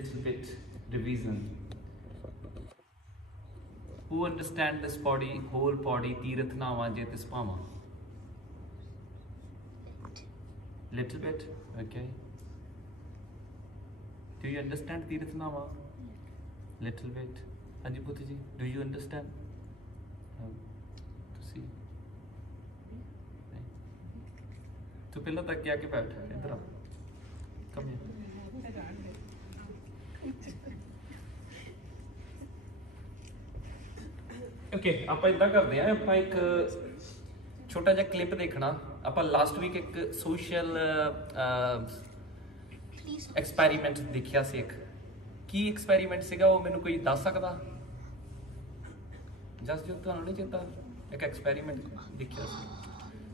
little bit revision. Who understand this body, whole body, Tirath Nawa Jetis Pama? Little bit, okay. Do you understand Tirath Nawa? Little bit. Anji Puti ji, do you understand? To see. तो पहला तक क्या के बैठ इधर आओ कम okay आप इदा करते हैं आप एक छोटा जा क्लिप देखना आप लास्ट वीक एक सोशल एक्सपेरिमेंट देखिया सी एक की एक्सपेरिमेंट सीगा वो मैनू कोई दस सकता जस जो तुहानू नहीं चेता एक एक्सपेरिमेंट देखिया सी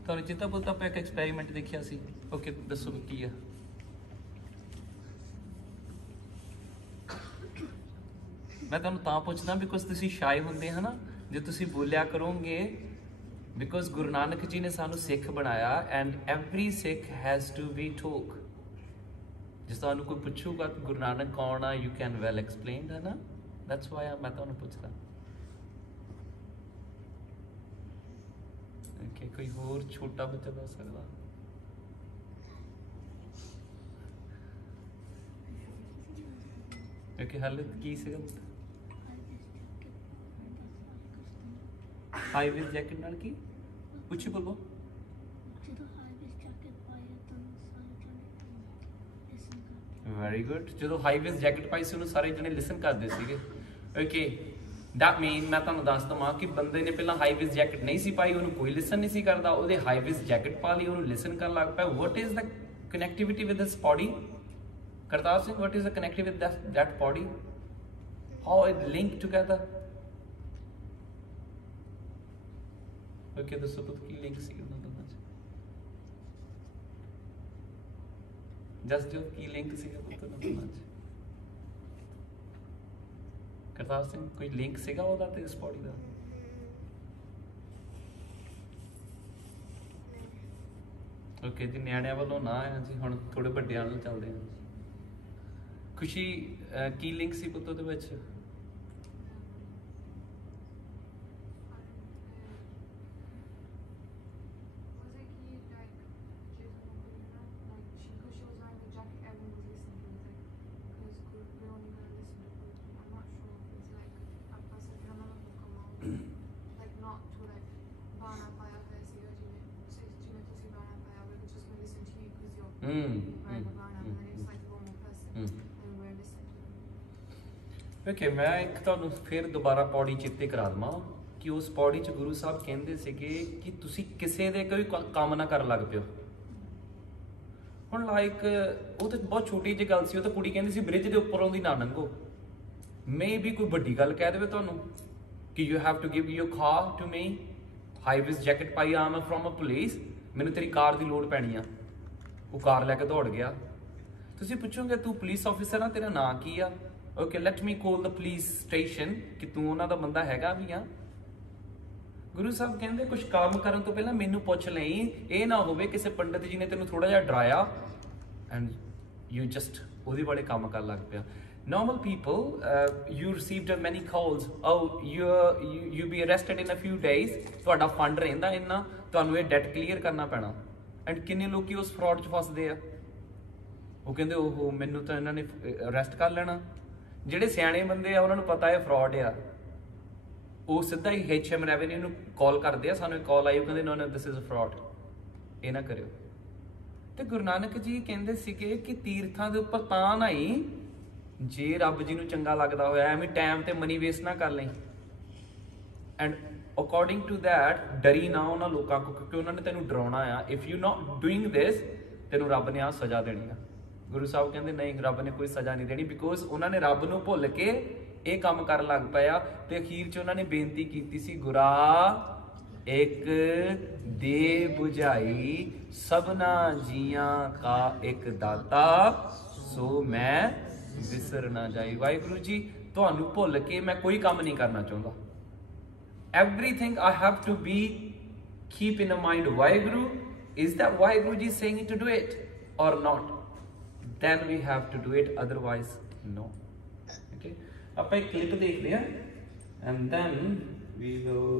तो चेता बोलता आप एक एक्सपेरिमेंट देखिया सी ओके दसो की है मैं तुहानू तां पुछदा बिकॉज तुसीं शाय हुंदे है ना जो तुसीं बोलिया करोगे बिकॉज गुरु नानक जी ने सानू सिख बनाया and every Sikh has to be talk जिस तुहानू कोई पुछूगा गुरु नानक कौन आ यू कैन वैल एक्सप्लेन है ना दैट्स वाई मैं तुहानू पुछदा ओके कोई होर छोटा बच्चा दस सकदा ओके हालत की सीगा हाई विज जैकेट नाल की कुछ बोलो वेरी गुड जो हाई विज जैकेट पाई सी सारे जने लिसन करते थे ओके दैट मीन मैं तुहानू दस दवां कि बंदे ने पहला हाई विज जैकेट नहीं सी पाई उन्होंने कोई लिसन नहीं सी करता वो हाई विज जैकेट पा ली उन्होंने लिसन कर लग पाया what is the connectivity with this body Kartar Singh what is the connectivity with that body how it link together okay दसो पुत की लिंक सी उन्हां दोनां च जस्ट जो की लिंक सीगा पुत उन्हां दोनां च करतार सिंह कोई लिंक सीगा ओहदा ते इस बॉडी दा ओके जी नियाणियां वालों ना है जी हुण थोड़े वड्डियां नाल चलदे हां खुशी की लिंक सी पुत ओहदे विच ओके मैं एक तुहानू फिर दोबारा पौड़ी चेते करा देवां कि उस पौड़ी च गुरु साहब कहंदे सीगे कि तुसी किसे दे कोई काम ना कर लग पियो हुण लाइक वो तो बहुत छोटी जी गल सी वो तो कुड़ी कहंदी सी ब्रिज दे उपरों दी ना लंघो मे भी कोई वड्डी गल कह देवे तुहानू कि you have to give your car to me high vis jacket पाई I am from a police मैनू तेरी कार की लोड़ पैनी आ वो कार लैके दौड़ गया तुसी पुछोगे तू पुलिस ऑफिसर आ तेरा नाम की आ okay let me call the police station कि तू उन्हां दा बंदा हैगा भी आ गुरु साहब कहंदे कुछ काम करन तो पहला मैनू पुछ लई ये ना होवे किसी पंडित जी ने तेनू थोड़ा जिहा डराया एंड यू जस्ट ओहदे बड़े काम कर लग पिया normal people you received many calls oh you be arrested in a few days ਤੁਹਾਡਾ ਫੰਡ ਰਹਿੰਦਾ ਇੰਨਾ ਤੁਹਾਨੂੰ ਇਹ ਡੈਟ ਕਲੀਅਰ ਕਰਨਾ ਪੈਣਾ ਐਂਡ ਕਿੰਨੇ ਲੋਕੀ ਉਸ ਫਰਾਡ 'ਚ ਫਸਦੇ ਆ ਉਹ ਕਹਿੰਦੇ ਉਹ ਮੈਨੂੰ ਤਾਂ ਇਹਨਾਂ ਨੇ ਅਰੈਸਟ ਕਰ ਲੈਣਾ ਜਿਹੜੇ ਸਿਆਣੇ ਬੰਦੇ ਆ ਉਹਨਾਂ ਨੂੰ ਪਤਾ ਹੈ ਫਰਾਡ ਆ ਉਹ ਸਿੱਧਾ ਹੀ ਐਚਐਮ ਰੈਵਨਿਊ ਨੂੰ ਕਾਲ ਕਰਦੇ ਆ ਸਾਨੂੰ ਕਾਲ ਆਈ ਉਹ ਕਹਿੰਦੇ ਨੋ ਦਿਸ ਇਜ਼ ਅ ਫਰਾਡ ਇਹ ਨਾ ਕਰਿਓ ਤੇ ਗੁਰੂ ਨਾਨਕ ਜੀ ਕਹਿੰਦੇ ਸੀਗੇ ਕਿ ਤੀਰਥਾਂ ਦੇ ਉੱਪਰ ਤਾਂ ਨਹੀਂ ਜੇ ਰੱਬ ਜੀ ਨੂੰ ਚੰਗਾ ਲੱਗਦਾ ਹੋਇਆ ਐਵੇਂ ਟਾਈਮ ਤੇ ਮਨੀ ਵੇਸਟ ਨਾ ਕਰ ਲਈ ਐਂਡ ਅਕੋਰਡਿੰਗ ਟੂ ਦੈਟ ਡਰੀ ਨਾ ਉਹਨਾਂ ਲੋਕਾਂ ਕੋ ਕਿਉਂਕਿ ਉਹਨਾਂ ਨੇ ਤੈਨੂੰ ਡਰਾਉਣਾ ਆ ਇਫ ਯੂ ਨਾਟ ਡੂਇੰਗ ਦਿਸ ਤੈਨੂੰ ਰੱਬ ਨੇ ਆ ਸਜ਼ਾ ਦੇਣੀ ਆ ਗੁਰੂ ਸਾਹਿਬ ਕਹਿੰਦੇ ਨਹੀਂ ਰੱਬ ਨੇ ਕੋਈ ਸਜ਼ਾ ਨਹੀਂ ਦੇਣੀ ਬਿਕੋਜ਼ ਉਹਨਾਂ ਨੇ ਰੱਬ ਨੂੰ ਭੁੱਲ ਕੇ ਇਹ ਕੰਮ ਕਰਨ ਲੱਗ ਪਿਆ ਤੇ ਅਖੀਰ 'ਚ ਉਹਨਾਂ ਨੇ ਬੇਨਤੀ ਕੀਤੀ ਸੀ ਗੁਰਾ ਇੱਕ ਦੇ ਬੁਝਾਈ ਸਭਨਾ ਜੀਆਂ ਕਾ ਇੱਕ ਦਾਤਾ ਸੋ ਮੈਂ ਵਿਸਰ ਨਾ ਜਾਈ ਵਾਹਿਗੁਰੂ ਜੀ ਤੁਹਾਨੂੰ ਭੁੱਲ ਕੇ ਮੈਂ ਕੋਈ ਕੰਮ ਨਹੀਂ ਕਰਨਾ ਚਾਹੁੰਦਾ everything I have to be keep in mind Vaheguru is that Vaheguru ji saying to do it or not then we have to do it, otherwise no. Okay, ਆਪਾਂ ਇੱਕ clip ਦੇਖ ਲਿਆ and then we will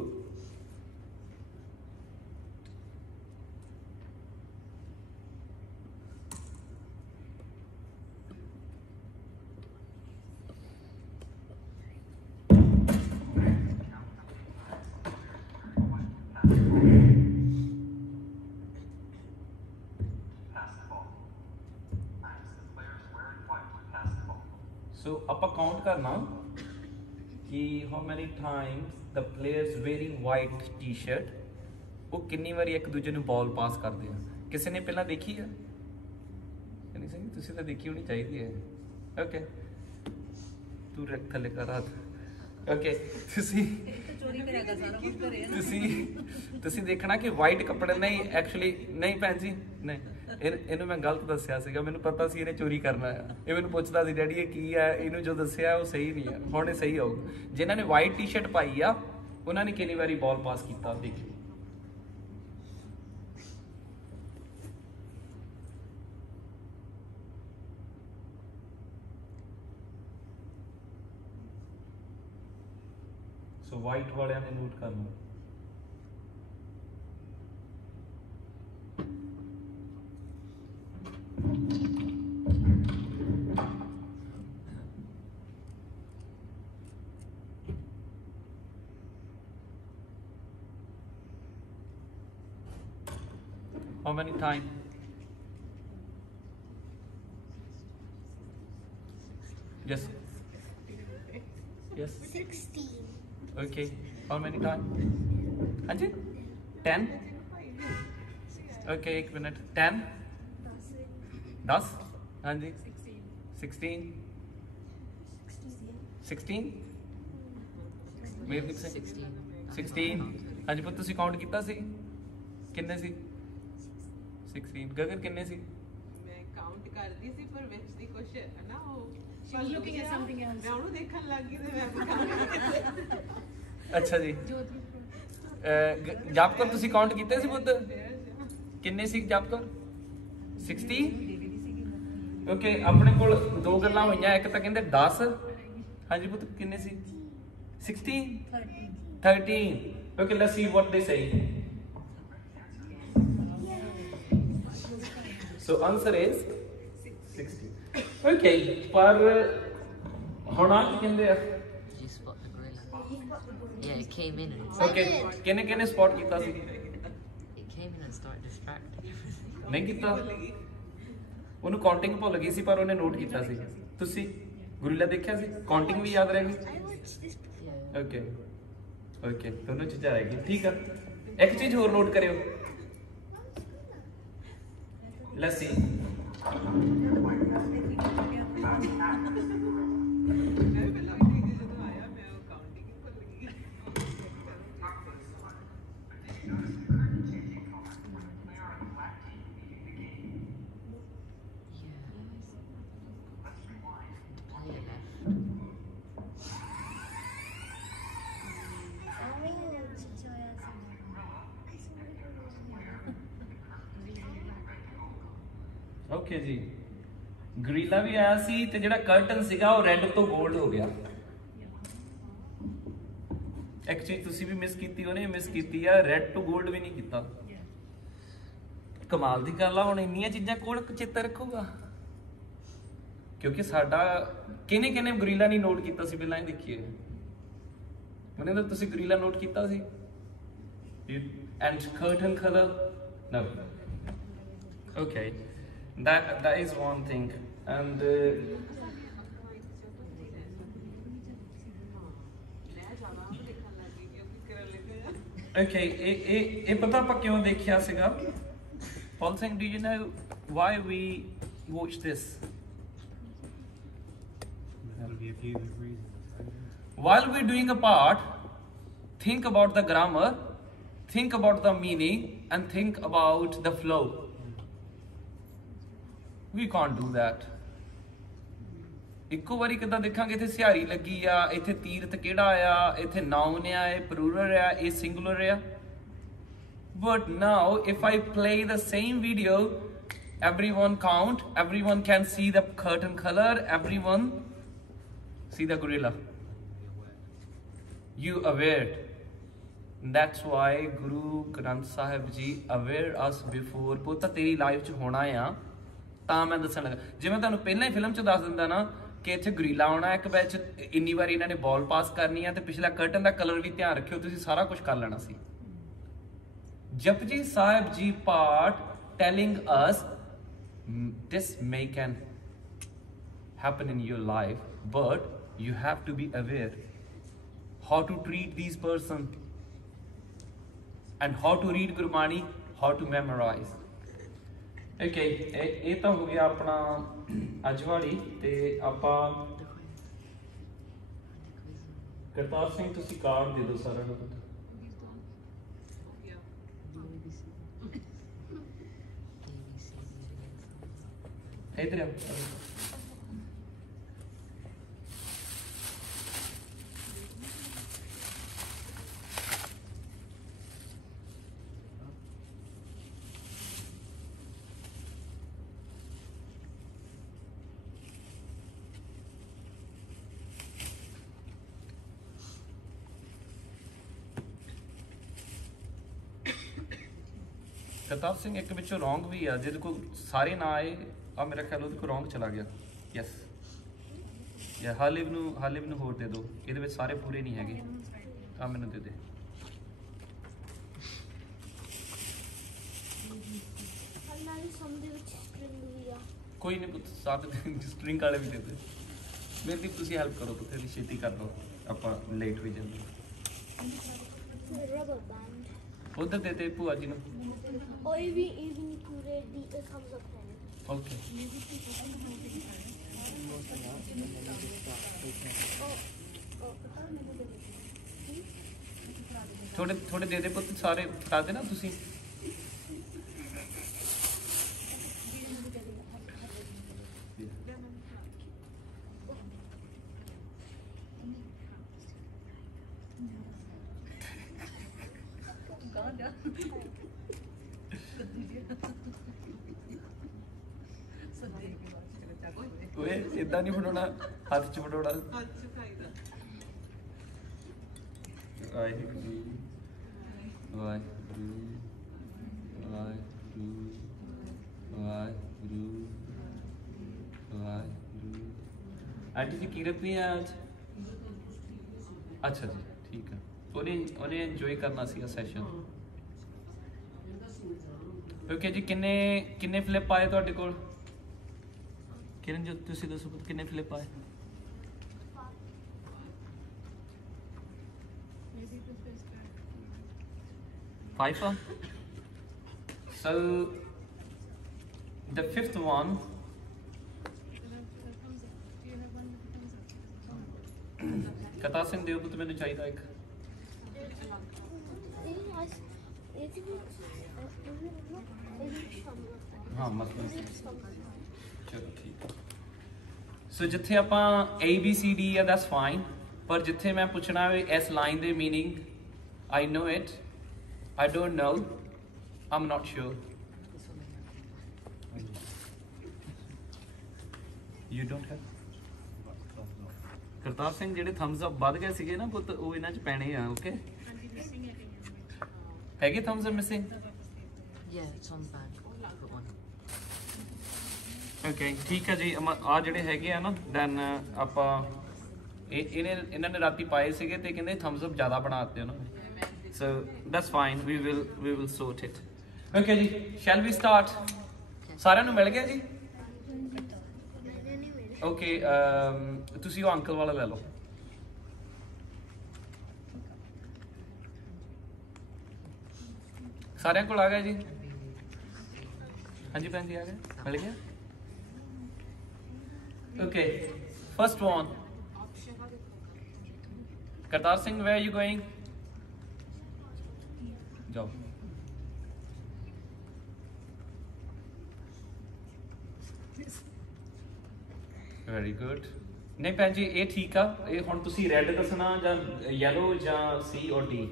so ਆਪਾਂ count ਕਰਨਾ कि how many times the players wearing white t-shirt वो कितनी बारी एक दूजे ਨੂੰ ਬਾਲ ਪਾਸ ਕਰਦੇ ਆ। ਕਿਸੇ ਨੇ ਪਹਿਲਾਂ ਦੇਖੀ ਆ? ਨਹੀਂ ਸਹੀ, ਤੁਸੀਂ ਤਾਂ ਦੇਖੀ ਹੋਣੀ ਚਾਹੀਦੀ ਹੈ। ਓਕੇ ਤੂੰ ਰੱਖ ਥੱਲੇ ਕਰ ਹੱਥ। ਓਕੇ ਤੁਸੀਂ ਦੇਖਣਾ ਕਿ ਵਾਈਟ ਕੱਪੜੇ ਨਹੀਂ, ਐਕਚੁਅਲੀ ਨਹੀਂ ਭੈਣ ਜੀ, ਨਹੀਂ ਇਹਨੂੰ ਮੈਂ ਗਲਤ ਦੱਸਿਆ ਸੀਗਾ, ਮੈਨੂੰ ਪਤਾ ਸੀ ਇਹਨੇ ਚੋਰੀ ਕਰਨਾ ਆ। ਇਹ ਮੈਨੂੰ ਪੁੱਛਦਾ ਸੀ ਡੈਡੀ ਇਹ ਕੀ ਹੈ, ਇਹਨੂੰ ਜੋ ਦੱਸਿਆ ਉਹ ਸਹੀ ਨਹੀਂ ਹੈ, ਹੁਣ ਇਹ ਸਹੀ ਹੋਊਗਾ। ਜਿਨ੍ਹਾਂ ਨੇ ਵਾਈਟ ਟੀ-ਸ਼ਰਟ ਪਾਈ ਆ ਉਹਨਾਂ ਨੇ ਕਿੰਨੀ ਵਾਰੀ ਬਾਲ ਪਾਸ ਕੀਤਾ ਦੇਖਿਓ। ਸੋ ਵਾਈਟ ਵਾਲਿਆਂ ਨੇ ਨੋਟ ਕਰਨਾ। How many times? Yes. Yes. 16. Okay. How many times? Anji? 10? Okay, 1 minute. 10? 10? Anji? 16? 16? मेरे 16? ਹਾਂਜੀ ਪੁੱਤ ਤੁਸੀਂ ਕਾਊਂਟ ਕੀਤਾ ਸੀ ਕਿੰਨੇ ਸੀ? 16 ਗਗਨ ਕਿੰਨੇ ਸੀ? ਮੈਂ ਕਾਊਂਟ ਕਰਦੀ ਸੀ ਪਰ ਵਿੱਚ ਦੀ ਕੁਝ ਹੈ ਨਾ ਉਹ She was looking at something else. ਮੈਂ ਉਹਨੂੰ ਦੇਖਣ ਲੱਗ ਗਈ ਤੇ ਮੈਂ ਕਾਊਂਟ ਅੱਛਾ ਜੀ ਜਾਪਕਰ ਤੁਸੀਂ ਕਾਊਂਟ ਕੀਤੇ ਸੀ ਪੁੱਤ ਕਿੰਨੇ ਸੀ ਜਾਪਕਰ? 60? ਓਕੇ ਆਪਣੇ ਕੋਲ ਦੋ ਗੱਲਾਂ ਹੋਈਆਂ ਇੱਕ ਤਾਂ ਕਹਿੰਦੇ 10 ਹਾਂਜੀ ਪੁੱਤ ਕਿੰਨੇ ਸੀ? 16? 13 ਓਕੇ ਲੈਟਸ ਸੀ ਵਾਟ ਦੇ ਸੇ So answer is 60. Okay, पर होना की कहंदे आ? You spot the gorilla. Yeah, it came in and Okay, किने किने spot कीता सी? it came in and started distracting everything. नहीं कीता? ਉਹਨੂੰ ਕਾਊਂਟਿੰਗ ਭੁੱਲ ਗਈ ਸੀ ਪਰ ਉਹਨੇ ਨੋਟ ਕੀਤਾ ਸੀ। ਤੁਸੀਂ ਗੁਰੀਲਾ ਦੇਖਿਆ ਸੀ? ਕਾਊਂਟਿੰਗ ਵੀ ਯਾਦ ਰਹਿ ਗਈ? I watched this before. Yeah. Okay okay ਦੋਨੋਂ ਚੀਜ਼ਾਂ ਰਹਿ ਗਈ ਠੀਕ ਆ। ਇੱਕ ਚੀਜ਼ ਹੋਰ ਨੋਟ ਕਰਿਓ Let's see. Player left. Okay ਜੀ ਗਰੀਲਾ ਵੀ ਆਇਆ ਸੀ ਤੇ ਜਿਹੜਾ ਕਰਟਨ ਸੀਗਾ ਉਹ ਰੈੱਡ ਤੋਂ 골ਡ ਹੋ ਗਿਆ। ਇੱਕ ਚੀਜ਼ ਤੁਸੀਂ ਵੀ ਮਿਸ ਕੀਤੀ ਉਹਨੇ ਮਿਸ ਕੀਤੀ ਆ ਰੈੱਡ ਤੋਂ 골ਡ ਵੀ ਨਹੀਂ ਕੀਤਾ। ਕਮਾਲ ਦੀ ਗੱਲ ਆ ਹੁਣ ਇੰਨੀਆਂ ਚੀਜ਼ਾਂ ਕੋਲ ਚਿੱਤ ਰੱਖੂਗਾ ਕਿਉਂਕਿ ਸਾਡਾ ਕਿਹਨੇ ਕਿਹਨੇ ਗਰੀਲਾ ਨਹੀਂ ਨੋਟ ਕੀਤਾ ਸੀ ਪਹਿਲਾਂ ਹੀ ਦੇਖੀਏ। ਉਹਨੇ ਤਾਂ ਤੁਸੀਂ ਗਰੀਲਾ ਨੋਟ ਕੀਤਾ ਸੀ and curtain colour no okay that is one thing and okay ਇਹ ਪਤਾ ਆਪਾਂ ਕਿਉਂ ਦੇਖਿਆ ਸੀਗਾ Paul Singh, do you know why we watch this? That'll be a few reasons. While we're doing a part, think about the grammar, think about the meaning, and think about the flow. We can't do that. ਇੱਕੋ ਵਾਰੀ ਕਿੱਦਾਂ ਦੇਖਾਂਗੇ ਇੱਥੇ ਸਿਹਾਰੀ ਲੱਗੀ ਆ ਇੱਥੇ ਤੀਰਥ ਕਿਹੜਾ ਆ ਇੱਥੇ ਨਾਉਨ ਆ ਇਹ ਪਲੂਰਲ ਆ ਇਹ ਸਿੰਗੂਲਰ ਆ but now if I play the same video Everyone count. Everyone can see the curtain color. Everyone see the gorilla. You aware. That's why Guru Granth Sahib Ji aware us before. ਪੁੱਤ ਤੇਰੀ life 'ਚ ਹੋਣਾ ਆ ਤਾਂ ਮੈਂ ਦੱਸਣ ਲੱਗਾ। ਜਿਵੇਂ ਤੁਹਾਨੂੰ ਪਹਿਲਾਂ ਹੀ ਫਿਲਮ 'ਚ ਦੱਸ ਦਿੰਦਾ ਨਾ ਕਿ ਇੱਥੇ ਗਰੀਲਾ ਆਉਣਾ ਇੱਕ ਵਿੱਚ ਇੰਨੀ ਵਾਰੀ ਇਹਨਾਂ ਨੇ ਬਾਲ ਪਾਸ ਕਰਨੀ ਆ ਤੇ ਪਿਛਲਾ ਕਰਟਨ ਦਾ ਕਲਰ ਵੀ ਧਿਆਨ ਰੱਖਿਓ ਤੁਸੀਂ ਸਾਰਾ ਕੁਝ ਕਰ ਲੈਣਾ ਸੀ। ਜਪਜੀ ਸਾਹਿਬ ਜੀ ਪਾਠ telling us this may can happen in your life, but you have to be aware how to treat these person and how to read Gurmani, how to memorize. Okay, ਇਹ ਤਾਂ ਹੋ ਗਿਆ ਆਪਣਾ ਅੱਜ ਵਾਲੀ ਤੇ ਆਪਾਂ ਕਰਤਾਰ ਸਿੰਘ ਤੁਸੀਂ ਕਾਰਡ ਦੇ ਦਿਓ ਸਾਰਿਆਂ ਨੂੰ। ਇੱਧਰ ਆਓ। ਕਰਤਾਰ ਸਿੰਘ ਇੱਕ ਵਿੱਚੋਂ ਰੌਂਗ ਵੀ ਆ ਜਿਹਦੇ ਕੋਲ ਸਾਰੇ ਨਾ ਆਏ ਆ ਮੇਰਾ ਖਿਆਲ ਉਹਦੇ ਕੋਲ ਰੌਂਗ ਚਲਾ ਗਿਆ। ਯੈਸ ਯਾ ਹਾਲਿਵ ਨੂੰ ਹੋਰ ਦੇ ਦਿਓ ਇਹਦੇ ਵਿੱਚ ਸਾਰੇ ਪੂਰੇ ਨਹੀਂ ਹੈਗੇ ਆ ਮੈਨੂੰ ਦੇ ਦੇ। ਕੋਈ ਨਹੀਂ ਪੁੱਤ ਸਾਥ ਸਟ੍ਰਿੰਗ ਵਾਲੇ ਵੀ ਦੇ ਦੇ। ਮੇਰੀ ਦੀ ਤੁਸੀਂ ਹੈਲਪ ਕਰੋ ਪੁੱਤ ਦੀ ਛੇਤੀ ਕਰ ਲਓ ਆਪਾਂ ਲੇਟ ਹੋ ਜਾਂਦੇ। ਉਧਰ ਦੇ ਦੇ ਭੂਆ ਜੀ ਨੂੰ। ਓਏ ਵੀ ਇਵਨ ਪੂਰੇ ਦੀ thumbs up ਹੈ। ਓਕੇ ਥੋੜੇ ਦੇ ਦੇ ਪੁੱਤ ਸਾਰੇ ਫੜਾ ਦੇ ਨਾ ਤੁਸੀਂ। ਓਏ ਇਦਾਂ ਨਹੀਂ ਫੜਾਉਣਾ ਹੱਥ 'ਚ ਫੜਾਉਣਾ। ਵਾਹਿਗੁਰੂ ਵਾਹਿਗੁਰੂ ਵਾਹਿਗੁਰੂ ਵਾਹਿਗੁਰੂ ਵਾਹਿਗੁਰੂ। ਆਂਟੀ ਜੀ ਕੀਰਤ ਵੀ ਹੈ ਅੱਜ? ਅੱਛਾ ਜੀ ਠੀਕ ਹੈ। ਉਹਨੇ ਇੰਜੋਏ ਕਰਨਾ ਸੀਗਾ ਸੈਸ਼ਨ। ਓਕੇ ਜੀ ਕਿੰਨੇ ਫਲਿੱਪ ਆਏ ਤੁਹਾਡੇ ਕੋਲ? ਕਿਰਨ ਜੀ ਤੁਸੀਂ ਦੱਸੋ ਕਿੰਨੇ ਫਲਿੱਪ ਆਏ? Five. So the fifth one. ਕਤਾ Singh ਦਿਓ ਪੁੱਤ ਮੈਨੂੰ ਚਾਹੀਦਾ ਇੱਕ। ਹਾਂ ਮਤਲਬ ਚਲੋ ਠੀਕ। ਸੋ ਜਿੱਥੇ ਆਪਾਂ ABCD ਆ that's fine, ਪਰ ਜਿੱਥੇ ਮੈਂ ਪੁੱਛਣਾ ਵੀ ਇਸ ਲਾਈਨ ਦੇ meaning I know it, I don't know, I'm not sure. You don't have? Kartar Singh ਜਿਹੜੇ ਥੰਬਸ ਅਪ ਵੱਧ ਗਏ ਸੀਗੇ ਨਾ ਪੁੱਤ ਉਹ ਇਹਨਾਂ 'ਚ ਪੈਣੇ ਆ। ਓਕੇ ਹੈਗੇ thumbs up missing? Yeah, it's on the back. Put one. Okay ਠੀਕ ਹੈ ਜੀ। ਆ ਜਿਹੜੇ ਹੈਗੇ ਆ ਨਾ ਦੈਨ ਆਪਾਂ ਇਹਨਾਂ ਨੇ ਰਾਤੀ ਪਾਏ ਸੀਗੇ ਤੇ ਕਹਿੰਦੇ ਥੰਬਸ ਅਪ ਜ਼ਿਆਦਾ ਬਣਾਤੇ ਉਹਨਾਂ ਨੇ। So that's fine, we will sort it. Okay ਜੀ ਸ਼ੈਲ ਵੀ ਸਟਾਰਟ? ਸਾਰਿਆਂ ਨੂੰ ਮਿਲ ਗਿਆ ਜੀ? ਓਕੇ ਤੁਸੀਂ ਉਹ ਅੰਕਲ ਵਾਲਾ ਲੈ ਲਓ। ਸਾਰਿਆਂ ਕੋਲ ਆ ਗਿਆ ਜੀ? ਹਾਂਜੀ ਭੈਣ ਜੀ ਆ ਗਿਆ? ਮਿਲ ਗਿਆ? Okay first one Kartar Singh where are you going? ਜਾਓ। Very good. ਨਹੀਂ ਭੈਣ ਜੀ ਇਹ ਠੀਕ ਆ। ਇਹ ਹੁਣ ਤੁਸੀਂ ਰੈੱਡ ਦੱਸਣਾ ਜਾਂ ਯੈਲੋ ਜਾਂ C ਔਰ D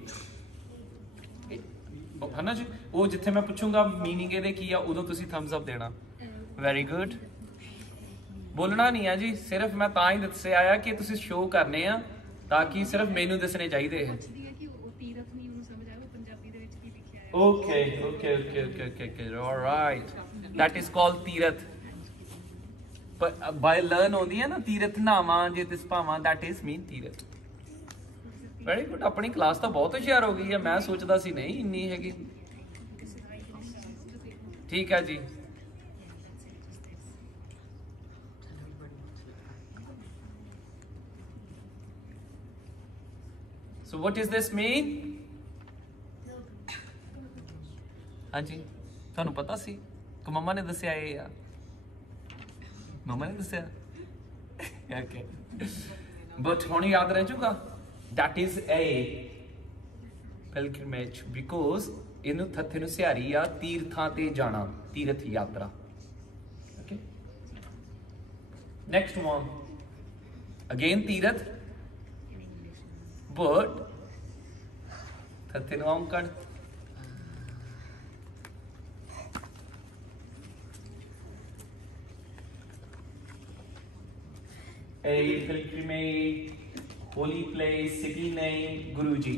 ਹੈ ਨਾ ਜੀ। ਉਹ ਜਿੱਥੇ ਮੈਂ ਪੁੱਛੂੰਗਾ ਮੀਨਿੰਗ ਇਹਦੇ ਕੀ ਆ ਉਦੋਂ ਤੁਸੀਂ ਥੰਬਸ ਅਪ ਦੇਣਾ। Very good. ਬੋਲਣਾ ਨਹੀਂ ਆ ਜੀ, ਸਿਰਫ ਮੈਂ ਤਾਂ ਹੀ ਦੱਸਿਆ ਆ ਕਿ ਤੁਸੀਂ ਸ਼ੋਅ ਕਰਨੇ ਆ ਤਾਂ ਕਿ ਸਿਰਫ ਮੈਨੂੰ ਦੱਸਣੇ ਚਾਹੀਦੇ ਇਹ। ਪੁੱਛਦੀ ਹੈ ਕਿ ਉਹ ਤੀਰਥ ਨਹੀਂ ਉਹਨੂੰ ਸਮਝ ਆਇਆ ਉਹ ਪੰਜਾਬੀ ਦੇ ਵਿੱਚ ਕੀ ਲਿਖਿਆ ਹੈ। Okay. Alright. That is called ਤੀਰਥ। ਪਰ ਬਾਈ ਲਰਨ ਹੁੰਦੀ ਹੈ ਨਾ ਤੀਰਥ ਨਾਵਾਂ ਜੇ ਤਿਸ ਭਾਵਾਂ, that is mean ਤੀਰਥ। Very good. ਆਪਣੀ ਕਲਾਸ ਤਾਂ ਬਹੁਤ ਹੁਸ਼ਿਆਰ ਹੋ ਗਈ ਹੈ, ਮੈਂ ਸੋਚਦਾ ਸੀ ਨਹੀਂ ਇੰਨੀ ਹੈਗੀ। ਠੀਕ ਹੈ ਜੀ। So what does this mean? ਹਾਂਜੀ ਤੁਹਾਨੂੰ ਪਤਾ ਸੀ ਕਿ ਮੰਮਾ ਨੇ ਦੱਸਿਆ ਇਹ ਆ? ਮੰਮਾ ਨੇ ਦੱਸਿਆ? Okay. But ਹੁਣ ਯਾਦ ਰਹਿ ਜਾਊਗਾ। That is a pilgrimage because ਇਹਨੂੰ ਥੱਥੇ ਨੂੰ ਸਿਹਾਰੀ ਆ ਤੀਰਥਾਂ ਤੇ ਜਾਣਾ, ਤੀਰਥ ਯਾਤਰਾ। Okay. Next one. Again ਤੀਰਥ but ਥੱਥੇ ਨੂੰ ਔਂਕੜ। A pilgrimage, holy place, city name, Guruji.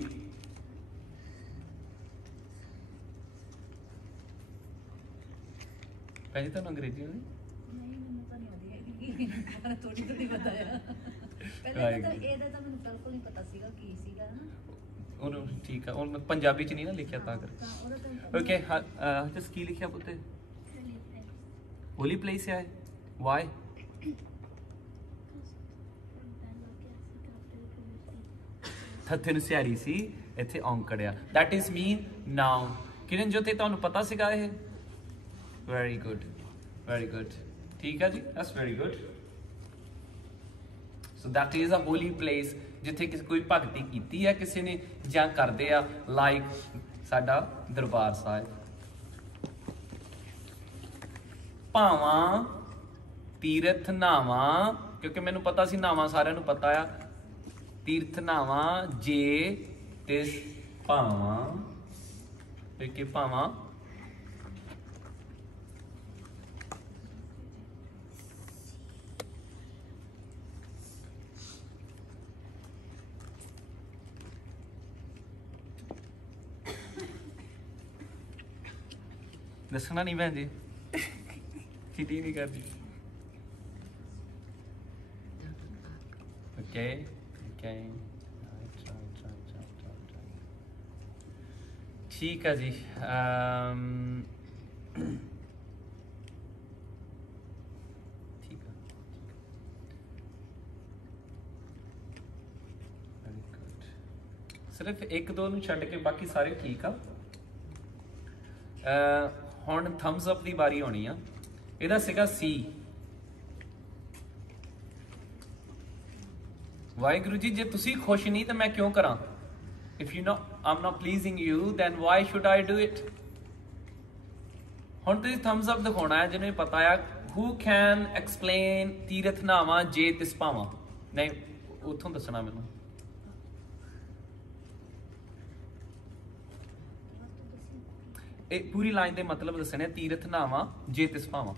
ਪਹਿਲੇ ਤਾਂ ਅੰਗਰੇਜ਼ੀ ਆਉਂਦੀ? ਨਹੀਂ ਮੈਨੂੰ ਤਾਂ ਨਹੀਂ ਆਉਂਦੀ ਹੈਗੀ, ਥੋੜੀ ਥੋੜੀ ਪਤਾ ਆ। ਪਹਿਲਾਂ ਤਾਂ ਇਹਦਾ ਤਾਂ ਮੈਨੂੰ ਬਿਲਕੁਲ ਨਹੀਂ ਪਤਾ ਸੀਗਾ ਕੀ ਸੀਗਾ ਨਾ। ਉਹਨੂੰ ਠੀਕ ਆ, ਉਹ ਪੰਜਾਬੀ ਚ ਨਹੀਂ ਨਾ ਲਿਖਿਆ ਤਾਂ ਕਰ। ਤਾਂ ਉਹਦਾ ਤਾਂ ਓਕੇ ਜਸ ਕੀ ਲਿਖਿਆ ਪੁੱਤੇ? ਹੋਲੀ ਪਲੇਸ ਹੈ। ਵਾਈ? ਥੱਥੇ ਨੂੰ ਸਿਆਰੀ ਸੀ, ਇੱਥੇ ਔਂਕੜਿਆ। that is mean noun। ਕਿਰਨ ਜੋਤੀ ਤੁਹਾਨੂੰ ਪਤਾ ਸੀਗਾ ਇਹ? Very good very good. ਠੀਕ ਹੈ ਜੀ, that's very good। so that is a holy place ਜਿੱਥੇ ਕੋਈ ਭਗਤੀ ਕੀਤੀ ਹੈ ਕਿਸੇ ਨੇ ਜਾਂ ਕਰਦੇ ਆ, ਲਾਈਕ ਸਾਡਾ ਦਰਬਾਰ ਸਾਹਿਬ। ਭਾਵਾਂ ਤੀਰਥ ਨਾਵਾਂ, ਕਿਉਂਕਿ ਮੈਨੂੰ ਪਤਾ ਸੀ ਨਾਵਾਂ ਸਾਰਿਆਂ ਨੂੰ ਪਤਾ ਆ। ਤੀਰਥ ਨਾਵਾਂ ਜੇ ਤਿਸ ਭਾਵਾਂ, ਕਿ ਭਾਵਾਂ ਦੱਸਣਾ ਨਹੀਂ ਭੈਣ ਜੀ, ਚੀਟੀ ਨਹੀਂ ਕਰਦੀ। Okay. ਠੀਕ ਹੈ ਜੀ। ਠੀਕ ਹੈ। Very good. ਸਿਰਫ ਇੱਕ ਦੋ ਨੂੰ ਛੱਡ ਕੇ ਬਾਕੀ ਸਾਰੇ ਠੀਕ ਆ। ਹੁਣ ਥੰਬਸ ਅਪ ਦੀ ਵਾਰੀ ਆਉਣੀ ਆ। ਇਹਦਾ ਸੀਗਾ ਸੀ। ਵਾਹਿਗੁਰੂ ਜੀ ਜੇ ਤੁਸੀਂ ਖੁਸ਼ ਨਹੀਂ ਤਾਂ ਮੈਂ ਕਿਉਂ ਕਰਾਂ? if I'm not pleasing you then why should I do it? ਹੁਣ ਤੁਸੀਂ thumbs up ਦਿਖਾਉਣਾ ਹੈ ਜਿਹਨੂੰ ਪਤਾ ਆ। who can explain ਤੀਰਥ ਨਾਵਾਂ ਜੇ ਤਿਸ ਭਾਵਾਂ? ਨਹੀਂ ਉੱਥੋਂ ਦੱਸਣਾ ਮੈਨੂੰ। ਇਹ ਪੂਰੀ ਲਾਈਨ ਦੇ ਮਤਲਬ ਦੱਸਣੇ। ਤੀਰਥ ਨਾਵਾਂ ਜੇ ਤਿਸ ਭਾਵਾਂ।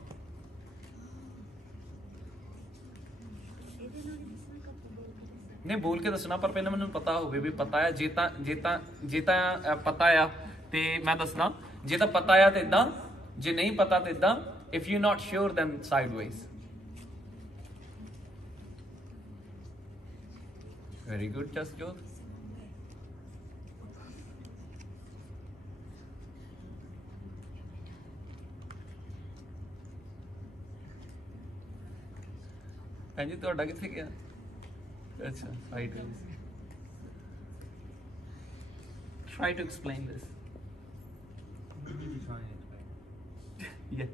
ਨਹੀਂ ਬੋਲ ਕੇ ਦੱਸਣਾ, ਪਰ ਪਹਿਲਾਂ ਮੈਨੂੰ ਪਤਾ ਹੋਵੇ ਵੀ ਪਤਾ ਆ। ਜੇ ਤਾਂ ਪਤਾ ਆ ਤੇ ਮੈਂ ਦੱਸਣਾ, ਜੇ ਤਾਂ ਪਤਾ ਆ ਤੇ ਇਦਾਂ, ਜੇ ਨਹੀਂ ਪਤਾ ਤੇ ਇਦਾਂ। if you're not sure then sideways। very good Jasjot। ਹਾਂਜੀ ਤੁਹਾਡਾ ਕਿੱਥੇ ਗਿਆ? ਅੱਛਾ sideways। try to explain this। Really trying to explain. yeah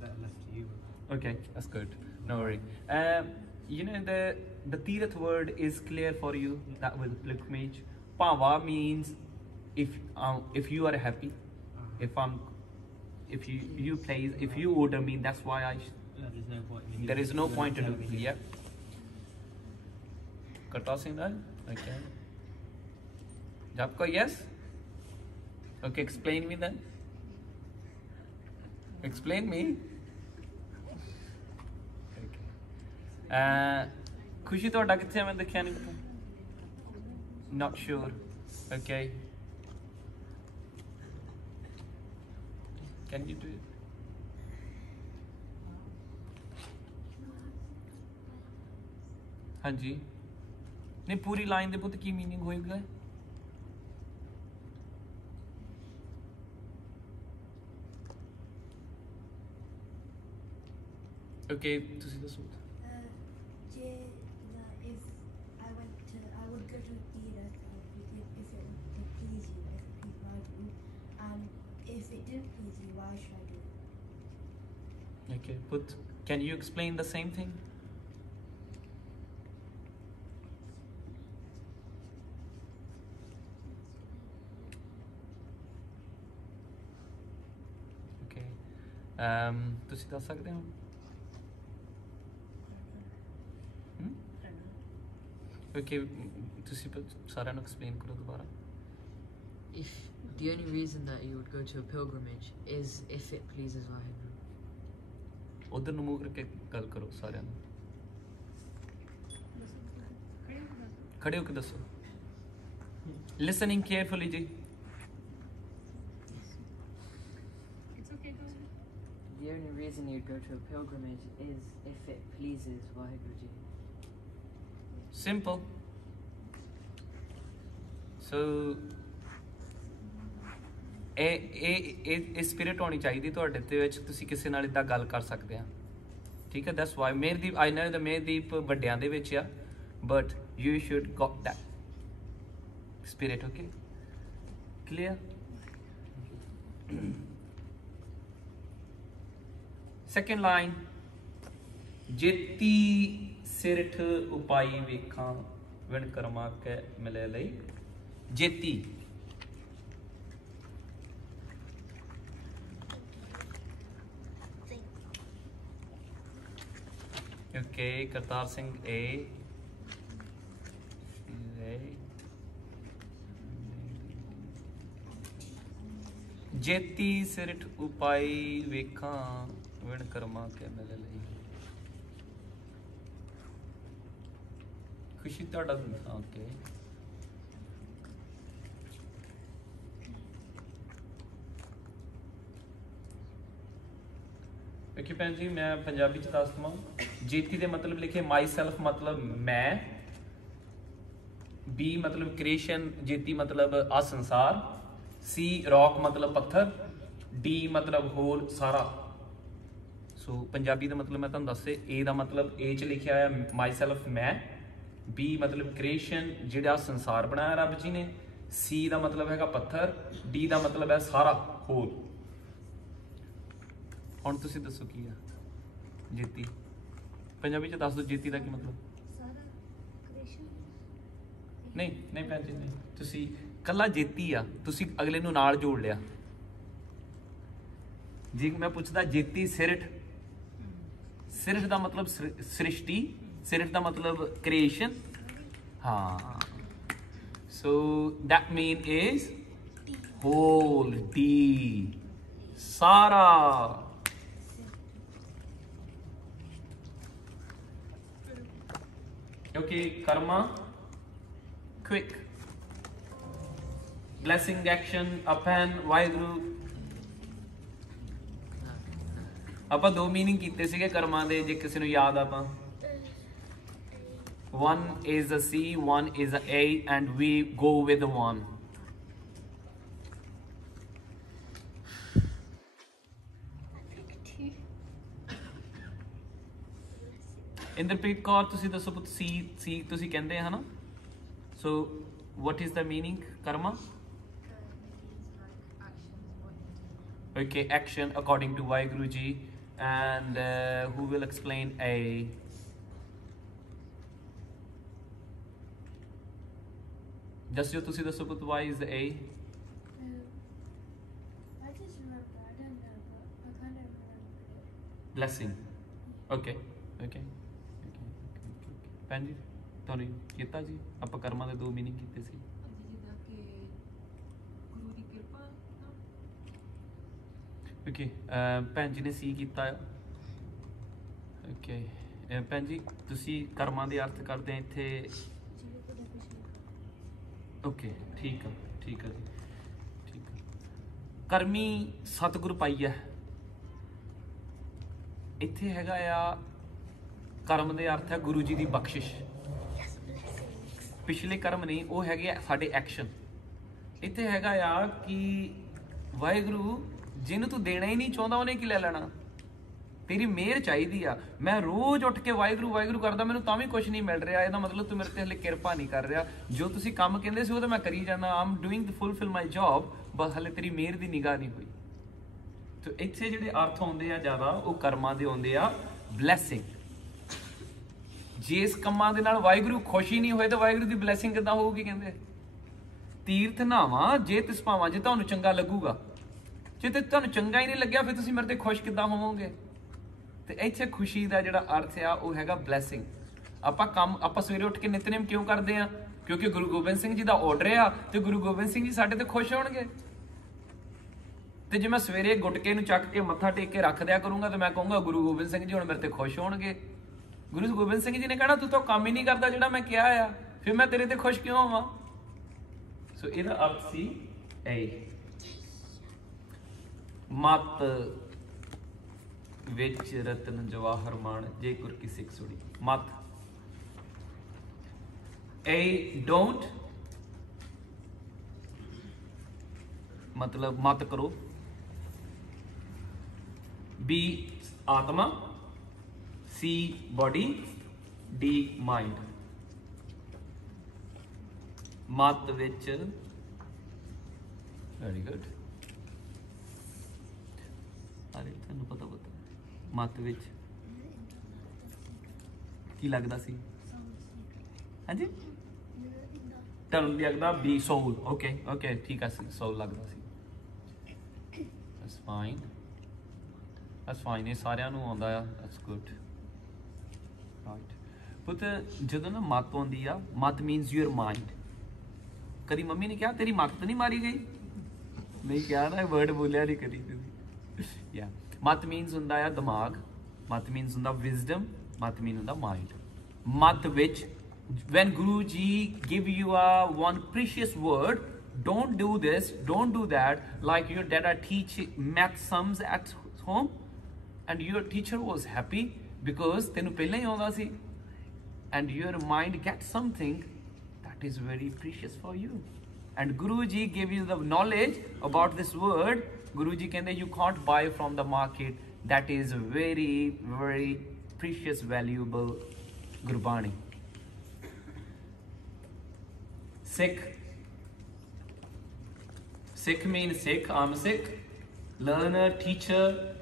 That's left to you. okay that's good, no worry। you know the tirath word is clear for you, that was pilgrimage। Pava means if you are happy, if you please, if you order me, that's why There's no point. there is no point to do it। yeah Karta Singh Raj? Okay Japko yes? Okay explain me then। Explain me. खुशी ਤੁਹਾਡਾ ਕਿੱਥੇ ਆ ਮੈਂ ਦੇਖਿਆ ਨਹੀਂ ਪਤਾ. Not sure. Okay. Can you do it? ਹਾਂਜੀ ਨਹੀਂ ਪੂਰੀ ਲਾਈਨ ਦੇ ਪੁੱਤ ਕੀ ਮੀਨਿੰਗ ਹੋਏਗਾ? Okay, ਤੁਸੀਂ ਦੱਸੋ. If I would go to theatre if it please you, if it pleased my group, and if it didn't please you, why should I do it? Okay, but can you explain the same thing? Okay, ਤੁਸੀਂ ਦੱਸ ਸਕਦੇ ਹੋ? Okay, ਤੁਸੀਂ ਸਾਰਿਆਂ ਨੂੰ explain ਕਰੋ ਦੁਬਾਰਾ. If the only reason that you would go to a pilgrimage is if it pleases Vaheguru. ਉਧਰ ਨੂੰ ਮੂੰਹ ਕਰਕੇ ਗੱਲ ਕਰੋ ਸਾਰਿਆਂ ਨੂੰ. ਖੜੇ ਹੋ ਕੇ ਦੱਸੋ. Listening carefully ਜੀ. The only reason you go to a pilgrimage is if it pleases Vaheguru Ji. Simple. So ਇਹ ਸਪਿਰਿਟ ਹੋਣੀ ਚਾਹੀਦੀ ਤੁਹਾਡੇ ਦੇ ਵਿੱਚ, ਤੁਸੀਂ ਕਿਸੇ ਨਾਲ ਇਦਾਂ ਗੱਲ ਕਰ ਸਕਦੇ ਆ. ਠੀਕ ਹੈ, ਦੈਟਸ ਵਾਈ ਮੇਰਦੀਪ, ਆਈ ਨੋ ਦਾ ਮੇਰਦੀਪ ਵੱਡਿਆਂ ਦੇ ਵਿੱਚ ਆ, but you should got that spirit. Okay, clear? Second line, ਜੇਤੀ ਸਿਰਠ ਉਪਾਈ ਵੇਖਾਂ ਵਿਣ ਕਰਮਾ ਕੈ ਮਿਲੇ ਲਈ. ਜੇਤੀ okay, ਕਰਤਾਰ ਸਿੰਘ A. ਜੇਤੀ ਸਿਰਠ ਉਪਾਈ ਵੇਖਾਂ ਵਿਣ ਕਰਮਾ ਕੇ ਮਿਲੇ ਲਈ. ਖੁਸ਼ੀ ਤੁਹਾਡਾ ਓਕੇ. ਓਕੇ ਭੈਣ ਜੀ, ਮੈਂ ਪੰਜਾਬੀ ਚ ਦੱਸ ਦਵਾਂ. ਜੇਤੀ ਦੇ ਮਤਲਬ ਲਿਖੇ ਮਾਈ ਸੈਲਫ ਮਤਲਬ ਮੈਂ, ਬੀ ਮਤਲਬ ਕ੍ਰੀਏਸ਼ਨ, ਜੇਤੀ ਮਤਲਬ ਆ ਸੰਸਾਰ, ਸੀ ਰੌਕ ਮਤਲਬ ਪੱਥਰ, ਡੀ ਮਤਲਬ ਹੋਲ ਸਾਰਾ. ਸੋ ਪੰਜਾਬੀ ਦਾ ਮਤਲਬ ਮੈਂ ਤੁਹਾਨੂੰ ਦੱਸੇ. ਏ ਦਾ ਮਤਲਬ ਏ ਚ ਲਿਖਿਆ ਹੋਇਆ ਮਾਈ ਸੈਲਫ ਮੈਂ, ਬੀ ਮਤਲਬ ਕ੍ਰੀਏਸ਼ਨ ਜਿਹੜਾ ਸੰਸਾਰ ਬਣਾਇਆ ਰੱਬ ਜੀ ਨੇ, ਸੀ ਦਾ ਮਤਲਬ ਹੈਗਾ ਪੱਥਰ, ਡੀ ਦਾ ਮਤਲਬ ਹੈ ਸਾਰਾ ਹੋਲ. ਹੁਣ ਤੁਸੀਂ ਦੱਸੋ ਕੀ ਆ ਜੇਤੀ? ਪੰਜਾਬੀ ਚ ਦੱਸ ਦਿਓ ਜੇਤੀ ਦਾ ਕੀ ਮਤਲਬ? ਸਾਰਾ ਕ੍ਰਿਸ਼ਨ ਨਹੀਂ ਨਹੀਂ ਭੈਣ ਜੀ ਨਹੀਂ, ਤੁਸੀਂ ਕੱਲਾ ਜੇਤੀ ਆ, ਤੁਸੀਂ ਅਗਲੇ ਨੂੰ ਨਾਲ ਜੋੜ ਲਿਆ. ਜੀ ਮੈਂ ਪੁੱਛਦਾ ਜੇਤੀ ਸਿਰਠ, ਸਿਰਠ ਦਾ ਮਤਲਬ ਸ੍ਰਿਸ਼ਟੀ, ਸਿਰਠ ਦਾ ਮਤਲਬ ਕ੍ਰੀਏਸ਼ਨ. ਹਾਂ, ਸੋ that mean is whole, D ਸਾਰਾ. Okay, karma, quick. Blessing action, upon Vaheguru. ਆਪਾਂ ਦੋ ਮੀਨਿੰਗ ਕੀਤੇ ਸੀਗੇ ਕਰਮਾਂ ਦੇ, ਜੇ ਕਿਸੇ ਨੂੰ ਯਾਦ ਆਪਾਂ. One is a C, one is a A, and we go with the one. Inderpreet Kaur, ਤੁਸੀਂ ਦੱਸੋ ਪੁੱਤ. ਸੀ ਤੁਸੀਂ ਕਹਿੰਦੇ ਹਨਾ. ਸੋ what is the meaning karma? Okay, action according to Vaheguru Ji. And who will explain A? Just you ਤੁਸੀਂ ਦੱਸੋ ਪੁੱਤ, why is the A? I just remember, I don't know, but I kind of remember it. Blessing. Okay, okay. ਭੈਣ ਜੀ ਤੁਹਾਨੂੰ ਕੀਤਾ ਜੀ, ਆਪਾਂ ਕਰਮਾਂ ਦੇ ਦੋ ਮੀਨਿੰਗ ਕੀਤੇ ਸੀ. ਜਿੱਦਾਂ ਕਿ ਗੁਰੂ ਦੀ ਕਿਰਪਾ ਨਾਲ ਓਕੇ ਭੈਣ ਜੀ ਨੇ ਸੀ ਕੀਤਾ ਆ ਓਕੇ ਭੈਣ ਜੀ ਤੁਸੀਂ ਕਰਮਾਂ ਦੇ ਅਰਥ ਕਰਦੇ ਆ ਇੱਥੇ ਓਕੇ ਠੀਕ ਆ ਜੀ ਠੀਕ ਆ ਕਰਮੀ ਸਤਿਗੁਰ ਪਾਈ ਆ ਇੱਥੇ ਹੈਗਾ ਆ ਕਰਮ ਦੇ ਅਰਥ ਹੈ ਗੁਰੂ ਜੀ ਦੀ ਬਖਸ਼ਿਸ਼ ਪਿਛਲੇ ਕਰਮ ਨਹੀਂ ਉਹ ਹੈਗੇ ਸਾਡੇ ਐਕਸ਼ਨ ਇੱਥੇ ਹੈਗਾ ਆ ਕਿ ਵਾਹਿਗੁਰੂ ਜਿਹਨੂੰ ਤੂੰ ਦੇਣਾ ਹੀ ਨਹੀਂ ਚਾਹੁੰਦਾ ਉਹਨੇ ਕੀ ਲੈ ਲੈਣਾ ਤੇਰੀ ਮਿਹਰ ਚਾਹੀਦੀ ਆ ਮੈਂ ਰੋਜ਼ ਉੱਠ ਕੇ ਵਾਹਿਗੁਰੂ ਵਾਹਿਗੁਰੂ ਕਰਦਾ ਮੈਨੂੰ ਤਾਂ ਵੀ ਕੁਝ ਨਹੀਂ ਮਿਲ ਰਿਹਾ ਇਹਦਾ ਮਤਲਬ ਤੂੰ ਮੇਰੇ ਤੇ ਹਲੇ ਕਿਰਪਾ ਨਹੀਂ ਕਰ ਰਿਹਾ ਜੋ ਤੁਸੀਂ ਕੰਮ ਕਹਿੰਦੇ ਸੀ ਉਹ ਤਾਂ ਮੈਂ ਕਰੀ ਜਾਂਦਾ am doing the fulfil my job ਬਸ ਹਲੇ ਤੇਰੀ ਮਿਹਰ ਦੀ ਨਿਗਾਹ ਨਹੀਂ ਹੋਈ ਤੇ ਇੱਥੇ ਜਿਹੜੇ ਅਰਥ ਆਉਂਦੇ ਆ ਜ਼ਿਆਦਾ ਉਹ ਕਰਮਾਂ ਦੇ ਆਉਂਦੇ ਆ ਬਲੈਸਿੰਗ ਜੇ ਇਸ ਕੰਮਾਂ ਦੇ ਨਾਲ ਵਾਹਿਗੁਰੂ ਖੁਸ਼ ਹੀ ਨਹੀਂ ਹੋਏ ਤਾਂ ਵਾਹਿਗੁਰੂ ਦੀ ਬਲੇਸਿੰਗ ਕਿੱਦਾਂ ਹੋਊਗੀ ਕਹਿੰਦੇ ਤੀਰਥ ਨਾਵਾਂ ਜੇ ਤਿਸ ਪਾਵਾਂ ਜੇ ਤੁਹਾਨੂੰ ਚੰਗਾ ਲੱਗੂਗਾ ਜੇ ਤੇ ਤੁਹਾਨੂੰ ਚੰਗਾ ਹੀ ਨਹੀਂ ਲੱਗਿਆ ਫਿਰ ਤੁਸੀਂ ਮੇਰੇ ਤੇ ਖੁਸ਼ ਕਿੱਦਾਂ ਹੋਵੋਗੇ ਤੇ ਇੱਥੇ ਖੁਸ਼ੀ ਦਾ ਜਿਹੜਾ ਅਰਥ ਆ ਉਹ ਹੈਗਾ ਬਲੇਸਿੰਗ ਆਪਾਂ ਸਵੇਰੇ ਉੱਠ ਕੇ ਨਿਤਨੇਮ ਕਿਉਂ ਕਰਦੇ ਆ ਕਿਉਂਕਿ ਗੁਰੂ ਗੋਬਿੰਦ ਸਿੰਘ ਜੀ ਦਾ ਆਰਡਰ ਆ ਤੇ ਗੁਰੂ ਗੋਬਿੰਦ ਸਿੰਘ ਜੀ ਸਾਡੇ ਤੇ ਖੁਸ਼ ਹੋਣਗੇ ਤੇ ਜੇ ਮੈਂ ਸਵੇਰੇ ਗੁਟਕੇ ਨੂੰ ਚੱਕ ਕੇ ਮੱਥਾ ਟੇਕ ਕੇ ਰੱਖ ਦਿਆ ਕਰੂੰਗਾ ਤੇ ਮੈਂ ਕਹੂੰਗਾ ਗੁਰੂ ਗੋਬਿੰਦ ਸਿੰਘ ਜੀ ਹੁਣ ਮੇਰੇ ਤੇ ਖੁਸ਼ ਹੋਣਗੇ ਗੁਰੂ ਗੋਬਿੰਦ ਸਿੰਘ ਜੀ ਨੇ ਕਹਿਣਾ ਤੂੰ ਤਾਂ ਕੰਮ ਹੀ ਨਹੀਂ ਕਰਦਾ ਜਿਹੜਾ ਮੈਂ ਕਿਹਾ ਆ ਫਿਰ ਮੈਂ ਤੇਰੇ ਤੇ ਖੁਸ਼ ਕਿਉਂ ਹੋਵਾਂ ਸੋ ਇਹਦਾ ਅਰਥ ਸੀ ਇਹ ਮਤ ਵਿੱਚ ਰਤਨ ਜਵਾਹਰ ਮਾਨ ਜੇ ਗੁਰ ਕੀ ਸਿੱਖ ਸੁਣੀ ਮਤ A don't मतलब मत करो B आत्मा C body D mind मत विच वेरी गुड अरे तेन पता मत विच की लगदा सी हाँ जी ਤੁਹਾਨੂੰ ਲੱਗਦਾ ਬੀ ਸੋਲ ਓਕੇ ਓਕੇ ਠੀਕ ਆ ਸੋਲ ਲੱਗਦਾ ਸੀ that's fine ਇਹ ਸਾਰਿਆਂ ਨੂੰ ਆਉਂਦਾ ਆ that's good right ਪੁੱਤ ਜਦੋਂ ਨਾ ਮਤ ਆਉਂਦੀ ਆ ਮਤ means your mind ਕਦੀ ਮੰਮੀ ਨੇ ਕਿਹਾ ਤੇਰੀ ਮੱਤ ਨਹੀਂ ਮਾਰੀ ਗਈ ਨਹੀਂ ਕਿਹਾ ਨਾ ਵਰਡ ਬੋਲਿਆ ਨਹੀਂ ਕਦੀ ਤੁਸੀਂ ਯਾ ਮਤ means ਹੁੰਦਾ ਆ ਦਿਮਾਗ ਮਤ means ਹੁੰਦਾ wisdom ਮਤ mean ਹੁੰਦਾ mind ਮਤ ਵਿੱਚ when Guruji give you a one precious word, don't do this, don't do that, like your dada teach math sums at home and your teacher was happy because tenu pehla hi aunda si and your mind gets something that is very precious for you and Guruji gave you the knowledge about this word Guruji kende you can't buy from the market that is very very precious valuable Gurbani Sikh means Sikh, I'm Sikh, learner, teacher,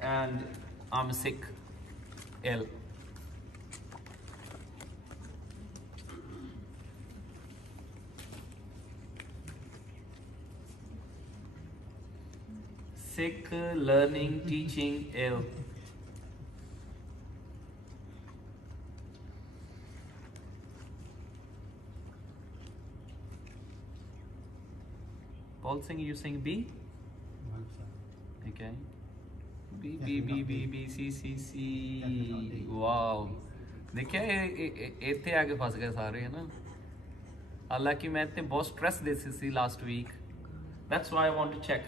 and I'm Sikh, L. Sikh, learning, teaching, L. Paul Singh, you saying B? Okay. B, B, B, B, B, C, C, C. Wow. देखिए ਇੱਥੇ ਆ ਕੇ ਫਸ ਗਏ ਸਾਰੇ ਹੈ ਨਾ ਹਾਲਾਂਕਿ ਮੈਂ ਤੇ ਬਹੁਤ ਸਟ੍ਰੈਸ ਦੇ ਸੀ last week that's why I want to check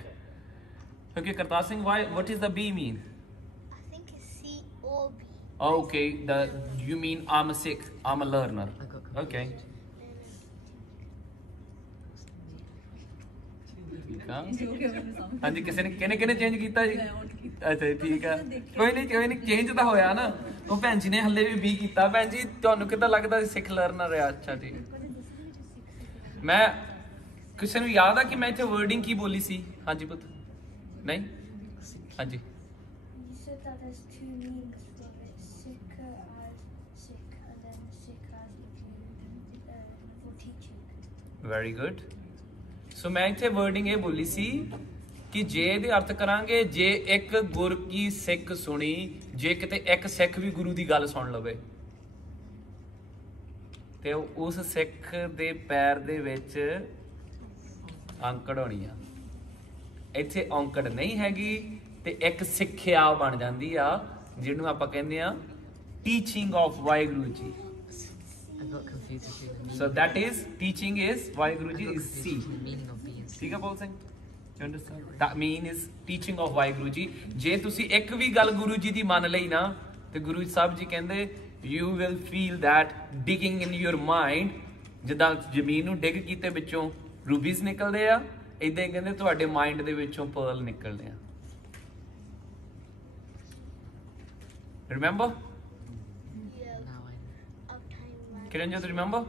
okay Kartar Singh why what is the B mean I think it's C-O-B. okay you mean I'm a Sikh I'm a learner okay ਹਾਂਜੀ ਕਿਸੇ ਨੇ ਕਿਹਨੇ change ਕੀਤਾ ਜੀ ਅੱਛਾ ਠੀਕ ਆ ਕੋਈ ਨਹੀਂ ਚੇਂਜ ਤਾਂ ਹੋਇਆ ਨਾ ਉਹ ਭੈਣ ਜੀ ਨੇ ਹੱਲੇ ਵੀ ਕੀਤਾ ਭੈਣ ਜੀ ਤੁਹਾਨੂੰ ਕਿੱਦਾਂ ਲੱਗਦਾ ਸਿੱਖ ਲਰਨਰ ਆ ਅੱਛਾ ਜੀ ਮੈਂ ਕਿਸੇ ਨੂੰ ਯਾਦ ਆ ਕਿ ਮੈਂ ਇੱਥੇ ਵਰਡਿੰਗ ਕੀ ਬੋਲੀ ਸੀ ਹਾਂਜੀ ਪੁੱਤ ਨਹੀਂ ਹਾਂਜੀ You said that there's two meanings for it. Sikh as sick and then Sikh as if you for teaching. Very good so ਮੈਂ ਇੱਥੇ ਵਰਡਿੰਗ ਇਹ ਬੋਲੀ ਸੀ ਕਿ ਜੇ ਇਹਦੇ ਅਰਥ ਕਰਾਂਗੇ ਜੇ ਇੱਕ ਗੁਰ ਕੀ ਸਿੱਖ ਸੁਣੀ ਜੇ ਕਿਤੇ ਇੱਕ ਸਿੱਖ ਵੀ ਗੁਰੂ ਦੀ ਗੱਲ ਸੁਣ ਲਵੇ ਤੇ ਉਸ ਸਿੱਖ ਦੇ ਪੈਰ ਦੇ ਵਿੱਚ ਔਂਕੜ ਹੋਣੀ ਆ ਇੱਥੇ ਔਂਕੜ ਨਹੀਂ ਹੈਗੀ ਤੇ ਇੱਕ ਸਿੱਖਿਆ ਬਣ ਜਾਂਦੀ ਆ ਜਿਹਨੂੰ ਆਪਾਂ ਕਹਿੰਦੇ ਆ teaching of Waheguru ji. I got confused between the meaning. So that is teaching is Waheguru I ਜੀ got is confused C. between the meaning of B and C. ਠੀਕ ਆ ਬੋਲ Singh? You understand? That mean is teaching of Waheguru ji. ਜੇ ਤੁਸੀਂ ਇੱਕ ਵੀ ਗੱਲ ਗੁਰੂ ਜੀ ਦੀ ਮੰਨ ਲਈ ਨਾ ਤੇ ਗੁਰੂ ਸਾਹਿਬ ਜੀ ਕਹਿੰਦੇ you will feel that digging in your mind, ਜਿੱਦਾਂ ਜ਼ਮੀਨ ਨੂੰ ਡਿੱਗ ਕੀਤੇ ਵਿੱਚੋਂ ਰੂਬੀਜ਼ ਨਿਕਲਦੇ ਆ, ਇਦਾਂ ਹੀ ਕਹਿੰਦੇ ਤੁਹਾਡੇ ਮਾਈਂਡ ਦੇ ਵਿੱਚੋਂ ਪਰਲ ਨਿਕਲਦੇ ਆ। Remember? Now I know. ਕਿਰਨ ਜੀ ਰਿਮੈਂਬਰ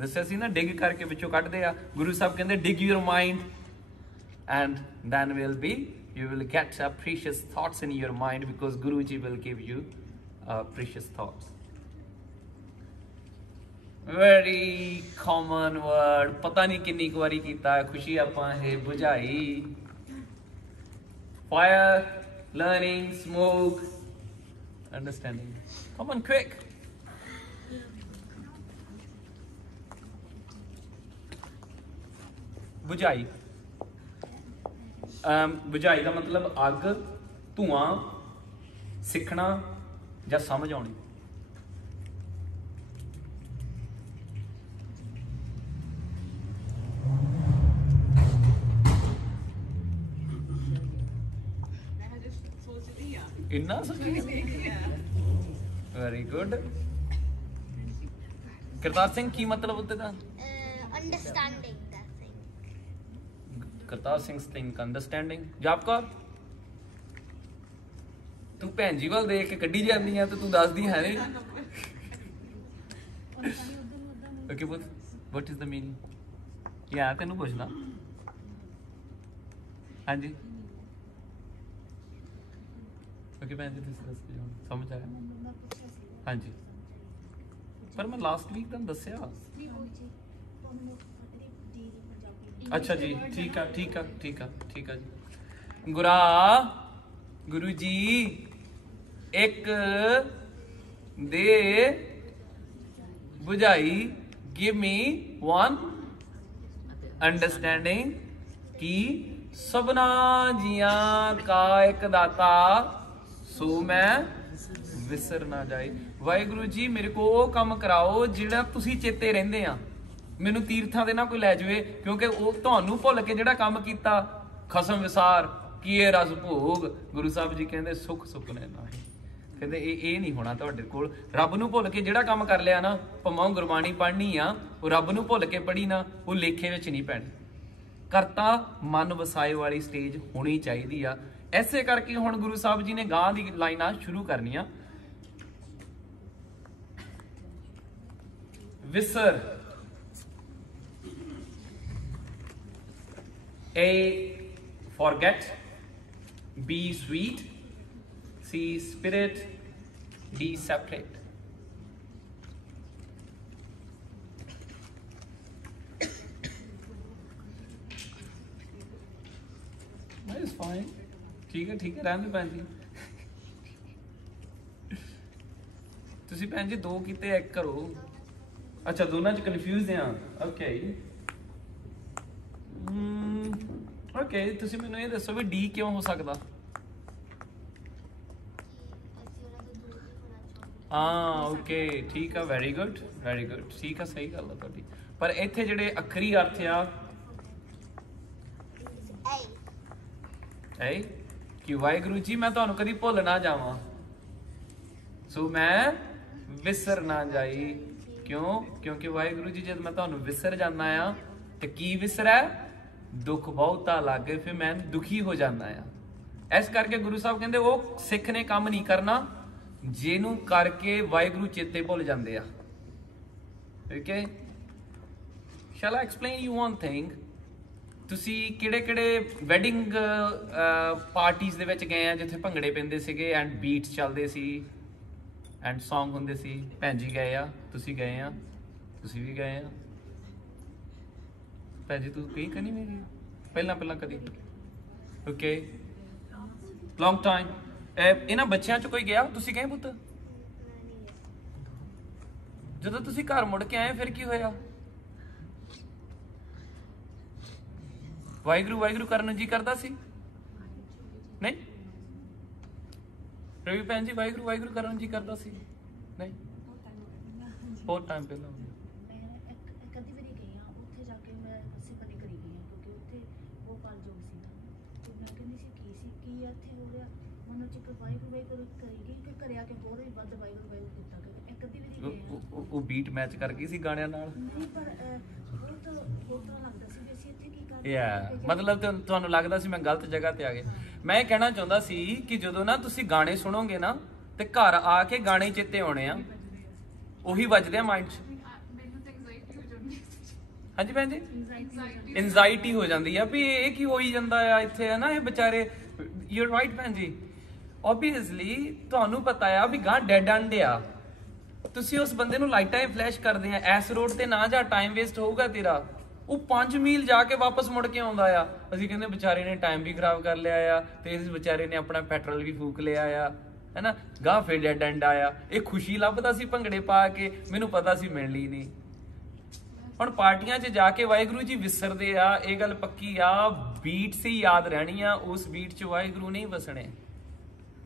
ਦੱਸਿਆ ਸੀ ਨਾ ਡਿਗ ਕਰਕੇ ਵਿੱਚੋਂ ਕੱਢਦੇ ਆ। ਗੁਰੂ ਸਾਹਿਬ ਕਹਿੰਦੇ dig your mind and then you will get precious thoughts in your mind because Guruji will give you precious thoughts. Very common word, ਪਤਾ ਨਹੀਂ ਕਿੰਨੀ ਕੁ ਵਾਰੀ ਕੀਤਾ ਹੈ ਖੁਸ਼ੀ ਆਪਾਂ ਇਹ ਬੁਝਾਈ। Fire, learning, smoke, understanding. Come on, quick. ਬੁਝਾਈ। ਬੁਝਾਈ ਦਾ ਮਤਲਬ ਅੱਗ, ਧੂਆਂ, ਸਿੱਖਣਾ ਜਾਂ ਸਮਝ ਆਉਣੀ। ਮੈਂ ਹਜੇ ਸੋਚਦੀ ਆ। ਇੰਨਾ ਸੱਚੀ? Very good. ਕਰਤਾਰ ਸਿੰਘ ਕੀ ਮਤਲਬ ਉੱਤੇ ਦਾ? Understanding that thing. Kartar Singh think understanding। ਜਾਪ ਕਰ। ਤੂੰ ਭੈਣ ਜੀ ਵੱਲ ਦੇਖ ਕੇ ਕੱਢੀ ਜਾਂਦੀ ਆ ਤੇ ਤੂੰ ਦੱਸਦੀ ਹੈ ਨਹੀਂ। ਓਕੇ ਬੋਲ what is the meaning? ਯਾਰ ਤੈਨੂੰ ਪੁੱਛਦਾ। ਹਾਂਜੀ ਓਕੇ ਭੈਣ ਜੀ ਤੁਸੀਂ ਦੱਸ ਦਿਓ ਸਮਝ ਆਇਆ? ਹਾਂਜੀ ਪਰ ਮੈਂ ਲਾਸਟ ਵੀਕ ਤੁਹਾਨੂੰ ਦੱਸਿਆ। ਅੱਛਾ ਜੀ ਠੀਕ ਆ ਠੀਕ ਆ ਠੀਕ ਆ ਠੀਕ ਆ ਜੀ। ਗੁਰੂ ਜੀ ਇੱਕ ਦੇ ਬੁਝਾਈ give me one understanding ਕਿ ਸਭਨਾ ਜੀਆਂ ਕਾ ਇੱਕ ਦਾਤਾ ਸੋ ਮੈਂ ਵਿਸਰ ਨਾ ਜਾਏ। ਵਾਹਿਗੁਰੂ ਜੀ ਮੇਰੇ ਕੋ ਉਹ ਕੰਮ ਕਰਾਓ ਜਿਹੜਾ ਤੁਸੀਂ ਚੇਤੇ ਰਹਿੰਦੇ ਆ। ਮੈਨੂੰ ਤੀਰਥਾਂ ਦੇ ਨਾ ਕੋਈ ਲੈ ਜਾਵੇ ਕਿਉਂਕਿ ਉਹ ਤੁਹਾਨੂੰ ਭੁੱਲ ਕੇ ਜਿਹੜਾ ਕੰਮ ਕੀਤਾ ਖਸਮ ਵਿਸਾਰ ਕੀਏ ਰਸ ਭੋਗ। ਗੁਰੂ ਸਾਹਿਬ ਜੀ ਕਹਿੰਦੇ ਸੁਖ ਸੁਪਨੇ ਨਾਹੀਂ। ਕਹਿੰਦੇ ਇਹ ਨਹੀਂ ਹੋਣਾ ਤੁਹਾਡੇ ਕੋਲ। ਰੱਬ ਨੂੰ ਭੁੱਲ ਕੇ ਜਿਹੜਾ ਕੰਮ ਕਰ ਲਿਆ ਨਾ, ਭਾਵੇਂ ਗੁਰਬਾਣੀ ਪੜ੍ਹਨੀ ਆ, ਉਹ ਰੱਬ ਨੂੰ ਭੁੱਲ ਕੇ ਪੜ੍ਹੀ ਨਾ, ਉਹ ਲੇਖੇ ਵਿੱਚ ਨਹੀਂ ਪੈਣੀ। ਕਰਤਾ ਮਨ ਵਸਾਏ ਵਾਲੀ ਸਟੇਜ ਹੋਣੀ ਚਾਹੀਦੀ ਆ। ਐਸੇ ਕਰਕੇ ਹੁਣ ਗੁਰੂ ਸਾਹਿਬ ਜੀ ਨੇ ਗਾਂ ਦੀ ਲਾਈਨਾਂ ਸ਼ੁਰੂ ਕਰਨੀਆਂ। ਵਿਸਰ A, forget. B, sweet. C, spirit. D, separate. That is fine. ठीक है रहने दो भैन जी। ਤੁਸੀਂ ਭੈਣ ਜੀ ਦੋ ਕੀਤੇ ਇੱਕ ਕਰੋ। ਅੱਛਾ ਦੋਨਾਂ ਚ ਕਨਫਿਊਜ਼ ਆ। ਓਕੇ ਓਕੇ ਤੁਸੀਂ ਮੈਨੂੰ ਇਹ ਦੱਸੋ ਵੀ ਡੀ ਕਿਉਂ ਹੋ ਸਕਦਾ? ਹਾਂ ਓਕੇ ਠੀਕ ਆ ਵੈਰੀ ਗੁੱਡ ਠੀਕ ਆ ਸਹੀ ਗੱਲ ਆ ਤੁਹਾਡੀ। ਪਰ ਇੱਥੇ ਜਿਹੜੇ ਅੱਖਰੀ ਅਰਥ ਆ ਐ ਕਿ ਵਾਹਿਗੁਰੂ ਜੀ ਮੈਂ ਤੁਹਾਨੂੰ ਕਦੀ ਭੁੱਲ ਨਾ ਜਾਵਾਂ ਸੋ ਮੈਂ ਵਿਸਰ ਨਾ ਜਾਈ। ਕਿਉਂ? ਕਿਉਂਕਿ ਵਾਹਿਗੁਰੂ ਜੀ ਜਦ ਮੈਂ ਤੁਹਾਨੂੰ ਵਿਸਰ ਜਾਂਦਾ ਆ ਤੇ ਕੀ ਵਿਸਰੈ? ਦੁੱਖ ਬਹੁਤਾ ਲੱਗੇ ਫਿਰ ਮੈਂ ਦੁਖੀ ਹੋ ਜਾਂਦਾ ਆ। ਇਸ ਕਰਕੇ ਗੁਰੂ ਸਾਹਿਬ ਕਹਿੰਦੇ ਉਹ ਸਿੱਖ ਨੇ ਕੰਮ ਨਹੀਂ ਕਰਨਾ ਜਿਹਨੂੰ ਕਰਕੇ ਵਾਹਿਗੁਰੂ ਚੇਤੇ ਭੁੱਲ ਜਾਂਦੇ ਆ। Okay shell I explain you one thing. ਤੁਸੀਂ ਕਿਹੜੇ ਵੈਡਿੰਗ ਪਾਰਟੀਜ਼ ਦੇ ਵਿੱਚ ਗਏ ਆ ਜਿੱਥੇ ਭੰਗੜੇ ਪੈਂਦੇ ਸੀਗੇ ਐਂਡ ਬੀਟਸ ਚੱਲਦੇ ਸੀ ਐਂਡ ਸੌਂਗ ਹੁੰਦੇ ਸੀ? ਭੈਣ ਜੀ ਗਏ ਆ, ਤੁਸੀਂ ਗਏ ਆ, ਤੁਸੀਂ ਵੀ ਗਏ ਆ। ਭੈਣ ਜੀ ਤੂੰ ਕਹੀ ਕਨੀ ਮੇਰੀ ਪਹਿਲਾਂ ਕਦੀ? Okay long time. ਇਹਨਾਂ ਬੱਚਿਆਂ ਚ ਕੋਈ ਗਿਆ? ਤੁਸੀਂ ਗਏ ਪੁੱਤ? ਜਦੋਂ ਤੁਸੀਂ ਘਰ ਮੁੜ ਕੇ ਆਏ ਫਿਰ ਕੀ ਹੋਇਆ? ਵਾਹਿਗੁਰੂ ਕਰਨ ਨੂੰ ਜੀ ਕਰਦਾ ਸੀ? ਨਹੀਂ ਰਵੀ ਭੈਣ ਜੀ ਵਾਹਿਗੁਰੂ ਵਾਹਿਗੁਰੂ ਕਰਨ ਜੀ ਕਰਦਾ ਸੀ ਨਹੀਂ ਬਹੁਤ ਟਾਈਮ ਪਹਿਲਾਂ ਮੈਂ ਇੱਕ ਅੱਧੀ ਵਾਰੀ ਗਈ ਹਾਂ ਉੱਥੇ ਜਾ ਕੇ ਮੈਂ ਸਿਫਤ ਕਰੀ ਗਈ ਹਾਂ ਕਿਉਂਕਿ ਉੱਥੇ ਉਹ ਪਾਲਯੋਗ ਸੀ ਨਾ ਤੇ ਮੈਂ ਕਹਿੰਦੀ ਸੀ ਕੀ ਇੱਥੇ ਹੋ ਰਿਹਾ ਮਨੋਂ ਚ ਇੱਕ ਵਾਹਿਗੁਰੂ ਕਰੀ ਗਈ ਕਿ ਘਰਿਆ ਕੇ ਹੋਰ ਵੀ ਵੱਧ ਵਾਹਿਗੁਰੂ ਕੀਤਾ ਕਿ ਇੱਕ ਅੱਧੀ ਵਾਰੀ ਗਏ ਹਾਂ ਉਹ ਬੀਟ ਮੈਚ ਕਰ ਗਈ ਸੀ ਗਾਣਿਆਂ ਨਾਲ ਨਹੀਂ ਪਰ ਬਹੁਤ ਤਰ੍ਹਾਂ ਲੱਗਦਾ ਸੀ ਵੀ ਅਸੀਂ ਇੱਥੇ ਕੀ ਕਰ ਰਹੇ ਯਾ ਮਤਲਬ ਤੁਹਾਨੂੰ ਲੱਗਦਾ ਸੀ ਮੈਂ ਗਲਤ ਜਗ੍ਹਾ ਤੇ ਆ ਗਿਆ ਮੈਂ ਇਹ ਕਹਿਣਾ ਚਾਹੁੰਦਾ ਸੀ ਕਿ ਜਦੋਂ ਨਾ ਤੁਸੀਂ ਗਾਣੇ ਸੁਣੋਗੇ ਨਾ ਤੇ ਘਰ ਆ ਕੇ ਗਾਣੇ ਚੇਤੇ ਆਉਣੇ ਆ ਉਹੀ ਵੱਜਦੇ ਆ ਮਾਈਂਡ 'ਚ ਹਾਂਜੀ ਭੈਣ ਜੀ ਐਂਜ਼ਾਈਟੀ ਹੋ ਜਾਂਦੀ ਆ ਵੀ ਇਹ ਕੀ ਹੋਈ ਜਾਂਦਾ ਆ ਇੱਥੇ ਹੈ ਨਾ ਇਹ ਵਿਚਾਰੇ ਯੂ ਆਰ ਰਾਈਟ ਭੈਣ ਜੀ ਓਬਵੀਅਸਲੀ ਤੁਹਾਨੂੰ ਪਤਾ ਆ ਵੀ ਗਾਂ ਡੈਡ ਐਂਡ ਆ ਤੁਸੀਂ ਉਸ ਬੰਦੇ ਨੂੰ ਲਾਈਟਾਂ ਹੀ ਫਲੈਸ਼ ਕਰਦੇ ਆ ਐਸ ਰੋਡ ਤੇ ਨਾ ਜਾ ਟਾਈਮ ਵੇਸਟ ਹੋਊਗਾ ਤੇਰਾ ਉਹ 5 ਮੀਲ ਜਾ ਕੇ ਵਾਪਸ ਮੁੜ ਕੇ ਆਉਂਦਾ ਆ ਅਸੀਂ ਕਹਿੰਦੇ ਵਿਚਾਰੇ ਨੇ ਟਾਈਮ ਵੀ ਖਰਾਬ ਕਰ ਲਿਆ ਆ ਤੇ ਇਸ ਵਿਚਾਰੇ ਨੇ ਆਪਣਾ ਪੈਟਰੋਲ ਵੀ ਫੂਕ ਲਿਆ ਆ ਹੈਨਾ ਗਾਂ ਫੇਰ ਡੈਡ ਐਂਡ ਆਇਆ ਇਹ ਖੁਸ਼ੀ ਲੱਭਦਾ ਸੀ ਭੰਗੜੇ ਪਾ ਕੇ ਮੈਨੂੰ ਪਤਾ ਸੀ ਮਿਲਣੀ ਨਹੀਂ ਹੁਣ ਪਾਰਟੀਆਂ 'ਚ ਜਾ ਕੇ ਵਾਹਿਗੁਰੂ ਜੀ ਵਿਸਰਦੇ ਆ ਇਹ ਗੱਲ ਪੱਕੀ ਆ ਬੀਟ ਸੀ ਯਾਦ ਰਹਿਣੀ ਆ ਉਸ ਬੀਟ 'ਚ ਵਾਹਿਗੁਰੂ ਨਹੀਂ ਵਸਣੇ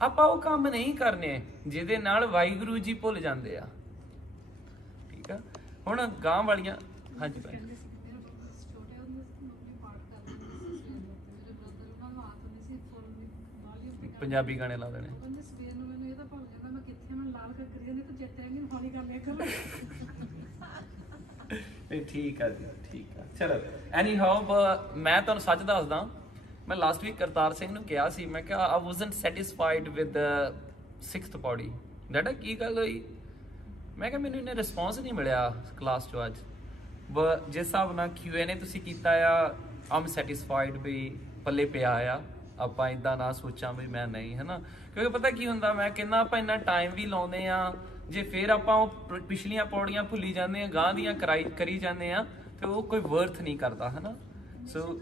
ਆਪਾਂ ਉਹ ਕੰਮ ਨਹੀਂ ਕਰਨੇ ਜਿਹਦੇ ਨਾਲ ਵਾਹਿਗੁਰੂ ਜੀ ਭੁੱਲ ਜਾਂਦੇ ਆ ਠੀਕ ਆ ਹੁਣ ਗਾਂ ਵਾਲੀਆਂ ਹਾਂਜੀ ਭਾਈ ਪੰਜਾਬੀ ਗਾਣੇ ਲਾ ਦੇਣੇ ਠੀਕ ਆ ਜੀ ਠੀਕ ਆ ਚਲੋ ਐਨੀ ਹਾਊ ਮੈਂ ਤੁਹਾਨੂੰ ਸੱਚ ਦੱਸਦਾ ਮੈਂ ਲਾਸਟ ਵੀਕ ਕਰਤਾਰ ਸਿੰਘ ਨੂੰ ਕਿਹਾ ਸੀ ਮੈਂ ਕਿਹਾ I wasn't satisfied with the 6th ਪੌੜੀ ਡੈਡਾ ਕੀ ਗੱਲ ਹੋਈ ਮੈਂ ਕਿਹਾ ਮੈਨੂੰ ਇਹਨੇ ਰਿਸਪੌਂਸ ਨਹੀਂ ਮਿਲਿਆ ਕਲਾਸ 'ਚੋਂ ਅੱਜ ਜਿਸ ਹਿਸਾਬ ਨਾਲ Q&A ਤੁਸੀਂ ਕੀਤਾ ਆ I'm satisfied ਵੀ ਪੱਲੇ ਪਿਆ ਆ ਆਪਾਂ ਇਦਾਂ ਨਾ ਸੋਚਾਂ ਵੀ ਮੈਂ ਨਹੀਂ ਹੈ ਨਾ ਕਿਉਂਕਿ ਪਤਾ ਕੀ ਹੁੰਦਾ ਮੈਂ ਕਹਿੰਦਾ ਆਪਾਂ ਇੰਨਾ ਟਾਈਮ ਵੀ ਲਾਉਂਦੇ ਆ ਜੇ ਫਿਰ ਆਪਾਂ ਉਹ ਪਿਛਲੀਆਂ ਪੌੜੀਆਂ ਭੁੱਲੀ ਜਾਂਦੇ ਆ ਗਾਂ ਦੀਆਂ ਕਰੀ ਜਾਂਦੇ ਆ ਤੇ ਉਹ ਕੋਈ ਵਰਥ ਨਹੀਂ ਕਰਦਾ ਹੈ ਨਾ ਸੋ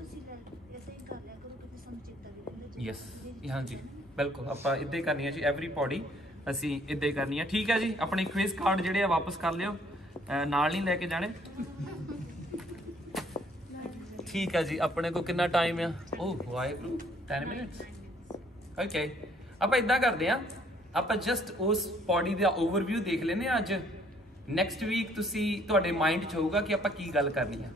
ਯੈਸ ਹਾਂਜੀ ਬਿਲਕੁਲ ਆਪਾਂ ਇੱਦਾਂ ਹੀ ਕਰਨੀ ਹੈ ਜੀ ਐਵਰੀ ਪੌੜੀ ਅਸੀਂ ਇੱਦਾਂ ਹੀ ਕਰਨੀ ਹੈ ਠੀਕ ਹੈ ਜੀ ਆਪਣੇ ਕੁਇਜ਼ ਕਾਰਡ ਜਿਹੜੇ ਆ ਵਾਪਸ ਕਰ ਲਿਓ ਨਾਲ ਨਹੀਂ ਲੈ ਕੇ ਜਾਣੇ ਠੀਕ ਹੈ ਜੀ ਆਪਣੇ ਕੋਲ ਕਿੰਨਾ ਟਾਈਮ ਆ ਓਹ ਵਾਹਿਗੁਰੂ 10 ਮਿੰਟਸ ਓਕੇ ਆਪਾਂ ਇਦਾਂ ਕਰਦੇ ਆ ਆਪਾਂ ਜਸਟ ਉਸ ਪੌੜੀ ਦਾ ਓਵਰਵਿਊ ਦੇਖ ਲੈਨੇ ਆ ਅੱਜ ਨੈਕਸਟ ਵੀਕ ਤੁਸੀਂ ਤੁਹਾਡੇ ਮਾਈਂਡ 'ਚ ਹੋਊਗਾ ਕਿ ਆਪਾਂ ਕੀ ਗੱਲ ਕਰਨੀ ਆ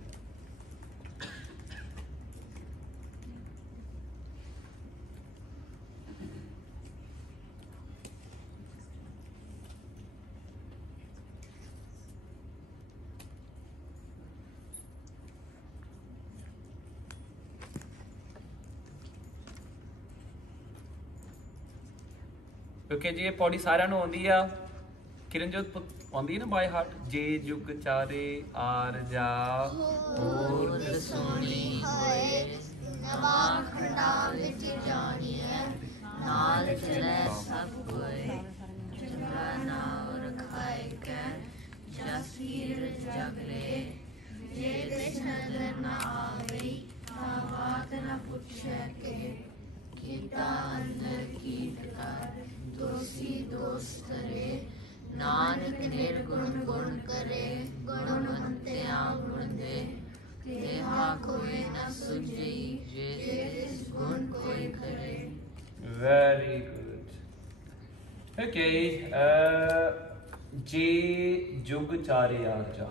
ਕਿਉਂਕਿ ਜੀ ਇਹ ਪੌੜੀ ਸਾਰਿਆਂ ਨੂੰ ਆਉਂਦੀ ਆ ਕਿਰਨਜੋਤ ਆਉਂਦੀ ਨਾ ਬਾਈ ਹਾਰਟ ਜੇ ਜੁਗ ਚਾਰੇ ਆਰ ਜਾ ਹੋਰ ਸੋਹਣੀ ਹੋਏ ਨਵਾਂ ਖੰਡਾ ਵਿੱਚ ਜਾਣੀ ਹੈ ਨਾਲ ਚਲੇ ਸਭ ਕੋਏ ਚੰਗਾ ਨਾਮ ਰਖਾਏ ਕੈ ਜਸੀਰ ਜਗਲੇ ਜੇ ਕਿਛ ਨਜ਼ਰ ਨਾ ਆਵੇ ਤਾਂ ਬਾਤ ਨਾ ਪੁੱਛੇ ਕੇ ਕੀਤਾ ਅੰਦਰ ਕੀਟ ਕਰ ਦੋਸੀ ਦੋਸਤ ਕਰੇ ਨਾਨਕ ਨਿਰਗੁਣ ਗੁਣ ਕਰੇ ਗੁਣਵੰਤਿਆ ਗੁਣ ਦੇ ਕਿਹਾ ਕੋਈ ਨਾ ਸੁਝਈ ਜੇ ਇਸ ਗੁਣ ਕੋਈ ਕਰੇ ਵੈਰੀ ਗੁੱਡ ਓਕੇ ਜੇ ਜੁਗ ਚਾਰੇ ਆਰਜਾ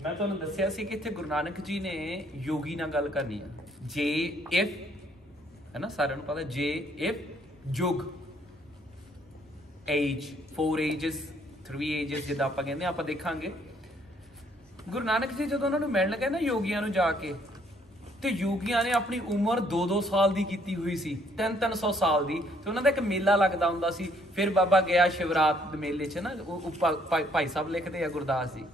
ਮੈਂ ਤੁਹਾਨੂੰ ਦੱਸਿਆ ਸੀ ਕਿ ਇੱਥੇ ਗੁਰੂ ਨਾਨਕ ਜੀ ਨੇ ਯੋਗੀ ਨਾਲ ਗੱਲ ਕਰਨੀ ਆ ਜੇ ਇਫ ਹੈ ਨਾ ਸਾਰਿਆਂ ਨੂੰ ਪਤਾ ਜੇ ਇਫ ਜੁਗ ਏਜ 4 ਏਜਸ 3 ਏਜਸ ਜਿੱਦਾਂ ਆਪਾਂ ਕਹਿੰਦੇ ਆਪਾਂ ਦੇਖਾਂਗੇ ਗੁਰੂ ਨਾਨਕ ਜੀ ਜਦੋਂ ਉਹਨਾਂ ਨੂੰ ਮਿਲਣ ਗਏ ਨਾ ਯੋਗੀਆਂ ਨੂੰ ਜਾ ਕੇ ਤੇ ਯੋਗੀਆਂ ਨੇ ਆਪਣੀ ਉਮਰ 2-2 ਸਾਲ ਦੀ ਕੀਤੀ ਹੋਈ ਸੀ 300 ਸਾਲ ਦੀ ਤੇ ਉਹਨਾਂ ਦਾ ਇੱਕ ਮੇਲਾ ਲੱਗਦਾ ਹੁੰਦਾ ਸੀ ਫਿਰ ਬਾਬਾ ਗਿਆ ਸ਼ਿਵਰਾਤ ਦੇ ਮੇਲੇ 'ਚ ਨਾ ਉਹ ਭਾਈ ਸਾਹਿਬ ਲਿਖਦੇ ਆ ਗੁਰਦਾਸ ਜੀ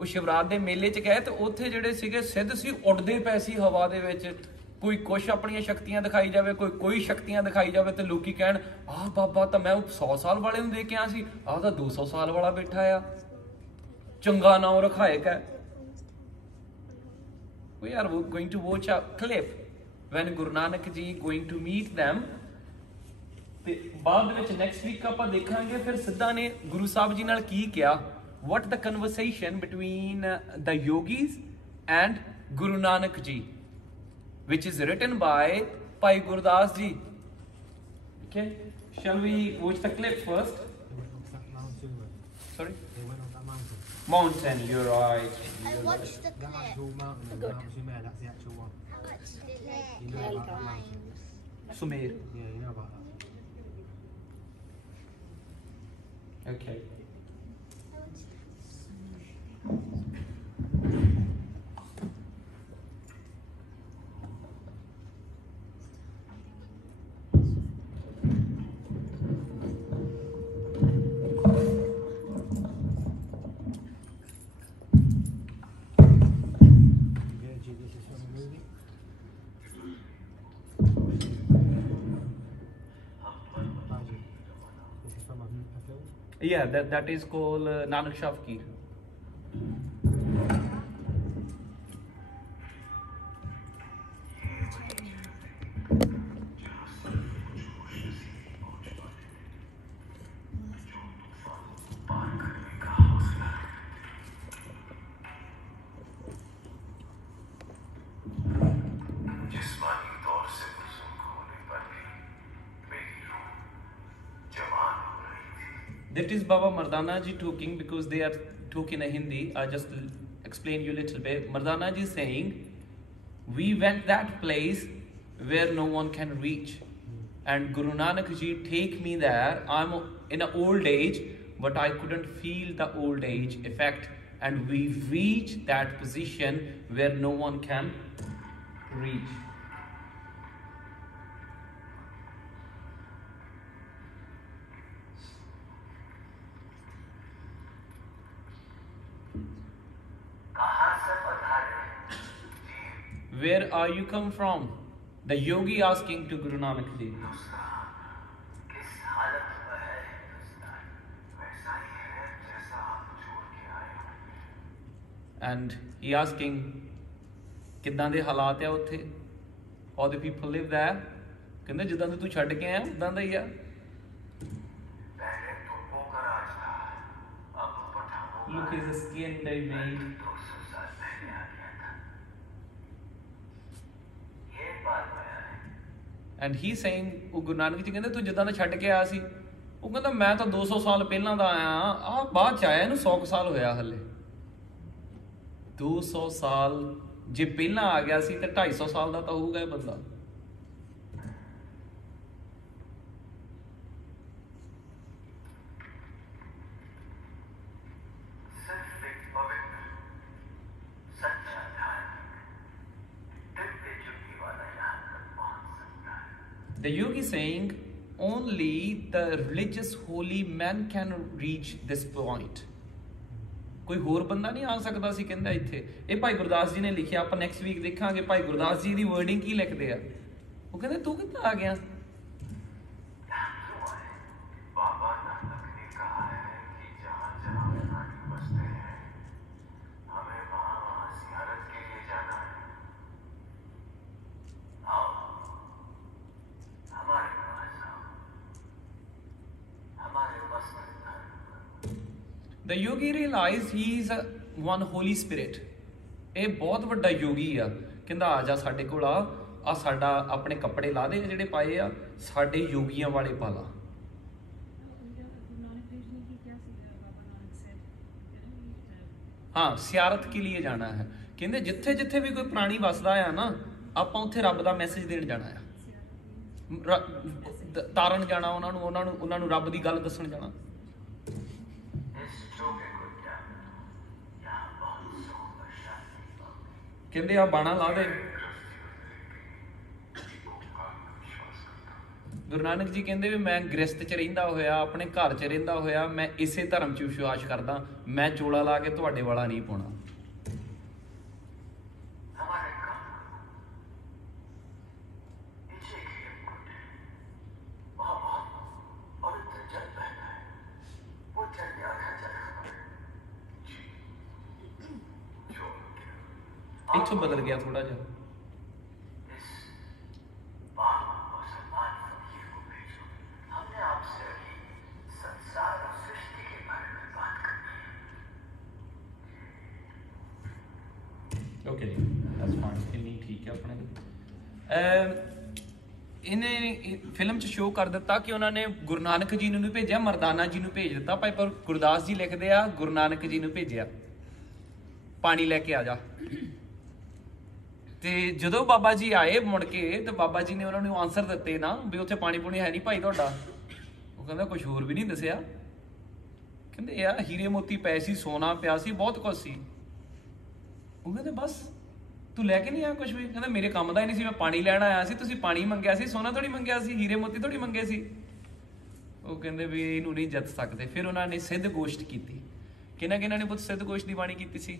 ਉਹ ਸ਼ਿਵਰਾਤ ਦੇ ਮੇਲੇ 'ਚ ਗਏ ਤੇ ਉੱਥੇ ਜਿਹੜੇ ਸੀਗੇ ਸਿੱਧ ਸੀ ਉੱਡਦੇ ਪਏ ਸੀ ਹਵਾ ਦੇ ਵਿੱਚ ਕੋਈ ਕੁਛ ਆਪਣੀਆਂ ਸ਼ਕਤੀਆਂ ਦਿਖਾਈ ਜਾਵੇ ਕੋਈ ਸ਼ਕਤੀਆਂ ਦਿਖਾਈ ਜਾਵੇ ਤੇ ਲੋਕੀ ਕਹਿਣ ਆਹ ਬਾਬਾ ਤਾਂ ਮੈਂ 100 ਸਾਲ ਵਾਲੇ ਨੂੰ ਦੇਖ ਕੇ ਆਇਆ ਸੀ ਆਹ ਤਾਂ 200 ਸਾਲ ਵਾਲਾ ਬੈਠਾ ਆ ਚੰਗਾ ਨਾਮ ਰਖਾਏ ਕਾ we are going to watch a clip when Guru Nanak ji going to meet them ਤੇ ਬਾਅਦ ਵਿੱਚ ਨੈਕਸਟ ਵੀਕ ਆਪਾਂ ਦੇਖਾਂਗੇ ਫਿਰ ਸਿੱਧਾ ਨੇ ਗੁਰੂ ਸਾਹਿਬ ਜੀ ਨਾਲ ਕੀ ਕਿਹਾ what the conversation between the yogis and Guru Nanak ji which is written by Bhai Gurdas ji. Okay, shall we watch the clip first? They went up that mountain. Sorry? They went up that mountain. Mountain, you're right. I watched the That clip. actual mountain in Good. Mount Sumer, that's the actual one. I watched it like You know 10 about that mountain? times. Sumer. Yeah, you know about that. Okay. I watched Yeah, G, this is from a movie. Baji, this is from a film. Yeah, that is called Nanak Shah Fakir. जिस्मानी तौर से कुसुम खोने पर भी मेरी रूह जवान हो रही थी। That is Baba Mardana ji talking, because they are talking in Hindi. I just explain you a little bit. Mardana ji is saying, we went that place where no one can reach. And Guru Nanak ji take me there. I'm in an old age, but I couldn't feel the old age effect. And we reached that position where no one can reach. कहाँ से पधारे? जी, Where are you come from? The yogi asking to Guru Nanak ji. किस हालत में है हिंदुस्तान? वैसा ही है जैसा आप छोड़ के आए हो। And he asking, ਕਿੱਦਾਂ ਦੇ ਹਾਲਾਤ ਆ ਉੱਥੇ? How the people live there? ਕਹਿੰਦੇ ਜਿੱਦਾਂ ਦੇ ਤੂੰ ਛੱਡ ਕੇ ਆਇਆ ਉਦਾਂ ਦਾ ਹੀ ਆ। पहले तो पोखराज था, अब पठानों Look का his skin they made. 200 साल पहले आ गया था। ये बात में है। And he saying, ਉਹ ਗੁਰੂ ਨਾਨਕ ਜੀ ਕਹਿੰਦੇ ਤੂੰ ਜਿੱਦਾਂ ਦਾ ਛੱਡ ਕੇ ਆਇਆ ਸੀ, ਉਹ ਕਹਿੰਦਾ ਮੈਂ ਤਾਂ 200 ਸਾਲ ਪਹਿਲਾਂ ਦਾ ਆਇਆ ਆ ਬਾਅਦ ਚ ਆਇਆ, ਇਹਨੂੰ 100 ਸਾਲ ਹੋਇਆ ਹਲੇ। 200 ਸਾਲ ਜੇ ਪਹਿਲਾਂ ਆ ਗਿਆ ਸੀ ਤੇ 250 ਸਾਲ ਦਾ ਤਾਂ ਹੋਊਗਾ ਇਹ ਬੰਦਾ। सिर्फ एक पवित्र, सच्चा धार्मिक, दिव्य ज्योति वाला यहाँ तक पहुँच सकता है। The yogi saying only the religious holy man can reach this point. ਕੋਈ ਹੋਰ ਬੰਦਾ ਨਹੀਂ ਆ ਸਕਦਾ ਸੀ ਕਹਿੰਦਾ ਇੱਥੇ। ਇਹ ਭਾਈ ਗੁਰਦਾਸ ਜੀ ਨੇ ਲਿਖਿਆ, ਆਪਾਂ ਨੈਕਸਟ ਵੀਕ ਦੇਖਾਂਗੇ ਭਾਈ ਗੁਰਦਾਸ ਜੀ ਦੀ ਵਰਡਿੰਗ ਕੀ ਲਿਖਦੇ ਆ। ਉਹ ਕਹਿੰਦੇ ਤੂੰ ਕਿੱਦਾਂ ਆ ਗਿਆ? बाबा नानक ने कहा है कि जहाँ जहाँ प्राणी बसते हैं, हमें वहाँ वहाँ जियारत के लिए जाना है। आओ, हमारे पास आओ, हमारे वस्त्र धारण करो। The yogi realized he is one holy spirit. ਇਹ ਬਹੁਤ ਵੱਡਾ ਯੋਗੀ ਆ। ਕਹਿੰਦਾ ਆ ਜਾ ਸਾਡੇ ਕੋਲ ਆ ਸਾਡਾ ਆਪਣੇ ਕੱਪੜੇ ਲਾ ਦੇ ਜਿਹੜੇ ਪਾਏ ਆ, ਸਾਡੇ ਯੋਗੀਆਂ ਵਾਲੇ ਪਾ ਲਾ। हाँ, सियारत के लिए जाना है। कहते जिथे जिथे भी कोई प्राणी वसदा है ना, आप उत्थे रब दा मैसेज देण जाना है, तारन जाना उन्होंने रब दी गल दसन जाना। इस चौके को जाना, यहाँ बहुत सुख और शांति पाओगे। कहते आ बाणा ला दे। गुरु नानक जी कहते भी मैं गृहस्थ च रहिंदा होया, अपने घर च रहिंदा होया, मैं इसे धर्म च विश्वास करदा, मैं चोला ला के तुहाडे वाला नहीं पाउणा। हमारे काम पीछे की हेमकुंड है, वहाँ बहुत पवित्र जल बहता है, वो जल में आधा जल है। जो इत्थों बदल गया थोड़ा जा। इस पाक और सम्मान फकीर को भेजो। हमने आपसे अभी संसार और सृष्टि के बारे में बात करनी है। Okay, that's fine. इन्नी ठीक है अपने। ਇਹਨੇ ਫਿਲਮ 'ਚ ਸ਼ੋਅ ਕਰ ਦਿੱਤਾ ਕਿ ਉਹਨਾਂ ਨੇ ਗੁਰੂ ਨਾਨਕ ਜੀ ਨੂੰ ਨਹੀਂ ਭੇਜਿਆ, ਮਰਦਾਨਾ ਜੀ ਨੂੰ ਭੇਜ ਦਿੱਤਾ। ਭਾਈ ਪਰ ਗੁਰਦਾਸ ਜੀ ਲਿਖਦੇ ਆ ਗੁਰੂ ਨਾਨਕ ਜੀ ਨੂੰ ਭੇਜਿਆ, ਪਾਣੀ ਲੈ ਕੇ ਆ ਜਾ। ਤੇ ਜਦੋਂ ਬਾਬਾ ਜੀ ਆਏ ਮੁੜ ਕੇ ਤੇ ਬਾਬਾ ਜੀ ਨੇ ਉਹਨਾਂ ਨੂੰ ਆਨਸਰ ਦਿੱਤੇ ਨਾ ਵੀ ਉੱਥੇ ਪਾਣੀ ਪੂਣੀ ਹੈ ਨਹੀਂ ਭਾਈ ਤੁਹਾਡਾ। ਉਹ ਕਹਿੰਦਾ ਕੁਝ ਹੋਰ ਵੀ ਨਹੀਂ ਦੱਸਿਆ। ਕਹਿੰਦੇ ਯਾਰ ਹੀਰੇ ਮੋਤੀ ਪਏ ਸੀ, ਸੋਨਾ ਪਿਆ ਸੀ, ਬਹੁਤ ਕੁਝ ਸੀ। ਉਹ ਕਹਿੰਦੇ ਬਸ ਤੂੰ ਲੈ ਕੇ ਨਹੀਂ ਆਇਆ ਕੁਝ ਵੀ? ਕਹਿੰਦਾ ਮੇਰੇ ਕੰਮ ਦਾ ਹੀ ਨਹੀਂ ਸੀ, ਮੈਂ ਪਾਣੀ ਲੈਣ ਆਇਆ ਸੀ। ਤੁਸੀਂ ਪਾਣੀ ਮੰਗਿਆ ਸੀ, ਸੋਨਾ ਥੋੜੀ ਮੰਗਿਆ ਸੀ, ਹੀਰੇ ਮੋਤੀ ਥੋੜੀ ਮੰਗੇ ਸੀ। ਉਹ ਕਹਿੰਦੇ ਵੀ ਇਹਨੂੰ ਨਹੀਂ ਜਿੱਤ ਸਕਦੇ। ਫਿਰ ਉਹਨਾਂ ਨੇ ਸਿੱਧ ਗੋਸ਼ਟ ਕੀਤੀ। ਕਿਹਨਾਂ ਨੇ ਪੁੱਤ ਸਿੱਧ ਗੋਸ਼ਟ ਦੀ ਬਾਣੀ ਕੀਤੀ ਸੀ?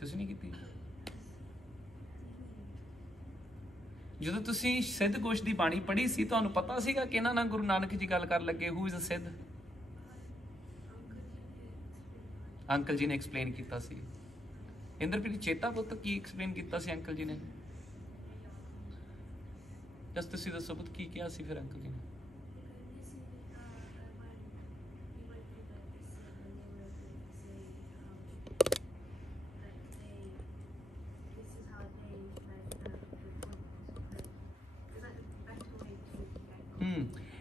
ਤੁਸੀਂ ਨਹੀਂ ਕੀਤੀ? ਜਦੋਂ ਤੁਸੀਂ ਸਿੱਧ ਗੋਸ਼ਟ ਦੀ ਬਾਣੀ ਪੜ੍ਹੀ ਸੀ ਤੁਹਾਨੂੰ ਪਤਾ ਸੀਗਾ ਕਿ ਇਹਨਾਂ ਨਾਲ ਗੁਰੂ ਨਾਨਕ ਜੀ ਗੱਲ ਕਰਨ ਲੱਗੇ? ਹੂ ਇਜ਼ ਅ ਸਿੱਧ? ਅੰਕਲ ਜੀ ਨੇ ਐਕਸਪਲੇਨ ਕੀਤਾ ਸੀ। ਇੰਦਰਪ੍ਰੀਤ ਚੇਤਾ ਪੁੱਤ ਕੀ ਐਕਸਪਲੇਨ ਕੀਤਾ ਸੀ ਅੰਕਲ ਜੀ ਨੇ? ਜਸ ਤੁਸੀਂ ਦੱਸੋ ਪੁੱਤ ਕੀ ਕਿਹਾ ਸੀ ਫਿਰ ਅੰਕਲ ਜੀ ਨੇ?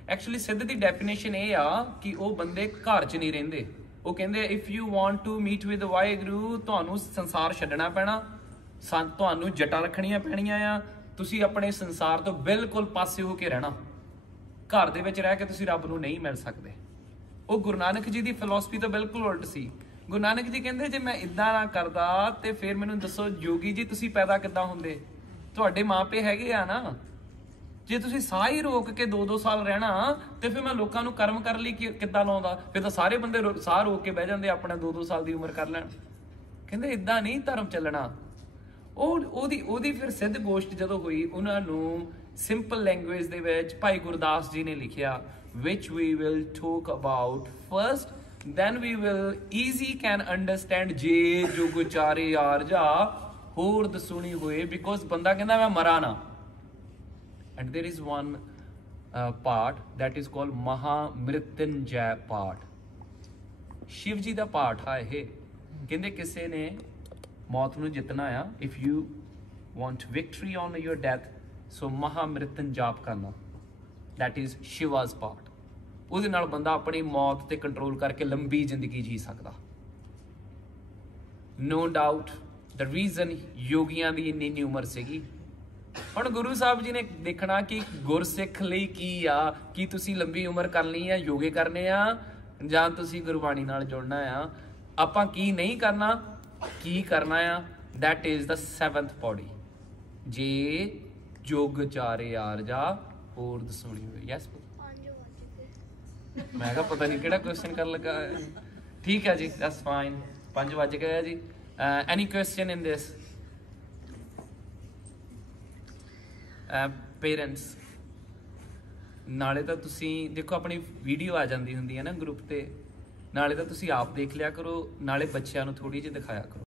ਐਕਚੁਅਲੀ ਸਿੱਧ ਦੀ ਡੈਫੀਨੇਸ਼ਨ ਇਹ ਆ ਕਿ ਉਹ ਬੰਦੇ ਘਰ 'ਚ ਨਹੀਂ ਰਹਿੰਦੇ। ਉਹ ਕਹਿੰਦੇ if you want to meet with Waheguru, ਤੁਹਾਨੂੰ ਸੰਸਾਰ ਛੱਡਣਾ ਪੈਣਾ, ਤੁਹਾਨੂੰ ਜਟਾਂ ਰੱਖਣੀਆਂ ਪੈਣੀਆਂ ਆ, ਤੁਸੀਂ ਆਪਣੇ ਸੰਸਾਰ ਤੋਂ ਬਿਲਕੁਲ ਪਾਸੇ ਹੋ ਕੇ ਰਹਿਣਾ। ਘਰ ਦੇ ਵਿੱਚ ਰਹਿ ਕੇ ਤੁਸੀਂ ਰੱਬ ਨੂੰ ਨਹੀਂ ਮਿਲ ਸਕਦੇ। ਉਹ ਗੁਰੂ ਨਾਨਕ ਜੀ ਦੀ ਫਿਲਾਸਫੀ ਤੋਂ ਬਿਲਕੁਲ ਉਲਟ ਸੀ। ਗੁਰੂ ਨਾਨਕ ਜੀ ਕਹਿੰਦੇ ਜੇ ਮੈਂ ਇਦਾਂ ਨਾ ਕਰਦਾ ਤੇ ਫਿਰ ਮੈਨੂੰ ਦੱਸੋ ਜੋਗੀ ਜੀ ਤੁਸੀਂ ਪੈਦਾ ਕਿੱਦਾਂ ਹੁੰਦੇ? ਤੁਹਾਡੇ ਮਾਪੇ ਹੈਗੇ ਆ ਨਾ। ਜੇ ਤੁਸੀਂ ਸਾਹ ਹੀ ਰੋਕ ਕੇ 2-2 ਸਾਲ ਰਹਿਣਾ ਤੇ ਫਿਰ ਮੈਂ ਲੋਕਾਂ ਨੂੰ ਕਰਮ ਕਰਨ ਲਈ ਕਿੱਦਾਂ ਲਾਉਂਦਾ? ਫਿਰ ਤਾਂ ਸਾਰੇ ਬੰਦੇ ਸਾਹ ਰੋਕ ਕੇ ਬਹਿ ਜਾਂਦੇ, ਆਪਣਾ 2-2 ਸਾਲ ਦੀ ਉਮਰ ਕਰ ਲੈਣ। ਕਹਿੰਦੇ ਇਦਾਂ ਨਹੀਂ ਧਰਮ ਚੱਲਣਾ। ਉਹਦੀ ਫਿਰ ਸਿੱਧ ਗੋਸ਼ਟ ਜਦੋਂ ਹੋਈ, ਉਹਨਾਂ ਨੂੰ ਸਿੰਪਲ ਲੈਂਗੁਏਜ ਦੇ ਵਿੱਚ ਭਾਈ ਗੁਰਦਾਸ ਜੀ ਨੇ ਲਿਖਿਆ which we will talk about first, then we will easy can understand ਜੇ ਜੁਗ ਚਾਰੇ ਆਰਜਾ ਹੋਰ ਦਸੁਣੀ ਹੋਏ, because ਬੰਦਾ ਕਹਿੰਦਾ ਮੈਂ ਮਰਾਂ ਨਾ। And there is one part that is called Mahamrityunjay part. Shiv जी ਦਾ ਪਾਠ ਆ ਇਹ। ਕਹਿੰਦੇ ਕਿਸੇ ਨੇ ਮੌਤ ਨੂੰ ਜਿੱਤਣਾ ਆ, if you want victory on your death, so Mahamrityun ਜਾਪ ਕਰਨਾ, that is Shiva's part. ਉਹਦੇ ਨਾਲ ਬੰਦਾ ਆਪਣੀ ਮੌਤ ਤੇ ਕੰਟਰੋਲ ਕਰਕੇ ਲੰਬੀ ਜ਼ਿੰਦਗੀ ਜੀ ਸਕਦਾ। No doubt the reason ਯੋਗੀਆਂ ਦੀ ਇੰਨੀ ਉਮਰ ਸੀਗੀ। ਹੁਣ ਗੁਰੂ ਸਾਹਿਬ ਜੀ ਨੇ ਦੇਖਣਾ ਕਿ ਗੁਰਸਿੱਖ ਲਈ ਕੀ ਆ, ਕੀ ਤੁਸੀਂ ਲੰਬੀ ਉਮਰ ਕਰਨੀ ਆ, ਯੋਗੇ ਕਰਨੇ ਆ, ਜਾਂ ਤੁਸੀਂ ਗੁਰਬਾਣੀ ਨਾਲ ਜੁੜਨਾ ਆ। ਆਪਾਂ ਕੀ ਨਹੀਂ ਕਰਨਾ, ਕੀ ਕਰਨਾ ਆ, that is the 7th body। ਜੇ ਜੁਗ ਚਾਰੇ ਆਰਜਾ ਹੋਰ ਦਸੂਣੀ ਹੋਈ। ਯੈਸ ਮੈਂ ਕਿਹਾ ਪਤਾ ਨਹੀਂ ਕਿਹੜਾ ਕੁਐਸਚਨ ਕਰਨ ਲੱਗਾ। ਠੀਕ ਹੈ ਜੀ, ਦੈਟਸ ਫਾਈਨ। 5 ਵਜ ਗਏ ਜੀ। ਐਨੀ ਕੁਐਸਚਨ ਇਨ ਦਿਸ? ਪੇਰੈਂਟਸ ਨਾਲੇ ਤਾਂ ਤੁਸੀਂ ਦੇਖੋ ਆਪਣੀ ਵੀਡੀਓ ਆ ਜਾਂਦੀ ਹੁੰਦੀ ਹੈ ਨਾ ਗਰੁੱਪ ਤੇ, ਨਾਲੇ ਤਾਂ ਤੁਸੀਂ ਆਪ ਦੇਖ ਲਿਆ ਕਰੋ, ਨਾਲੇ ਬੱਚਿਆਂ ਨੂੰ ਥੋੜੀ ਜਿਹੀ ਦਿਖਾਇਆ ਕਰੋ।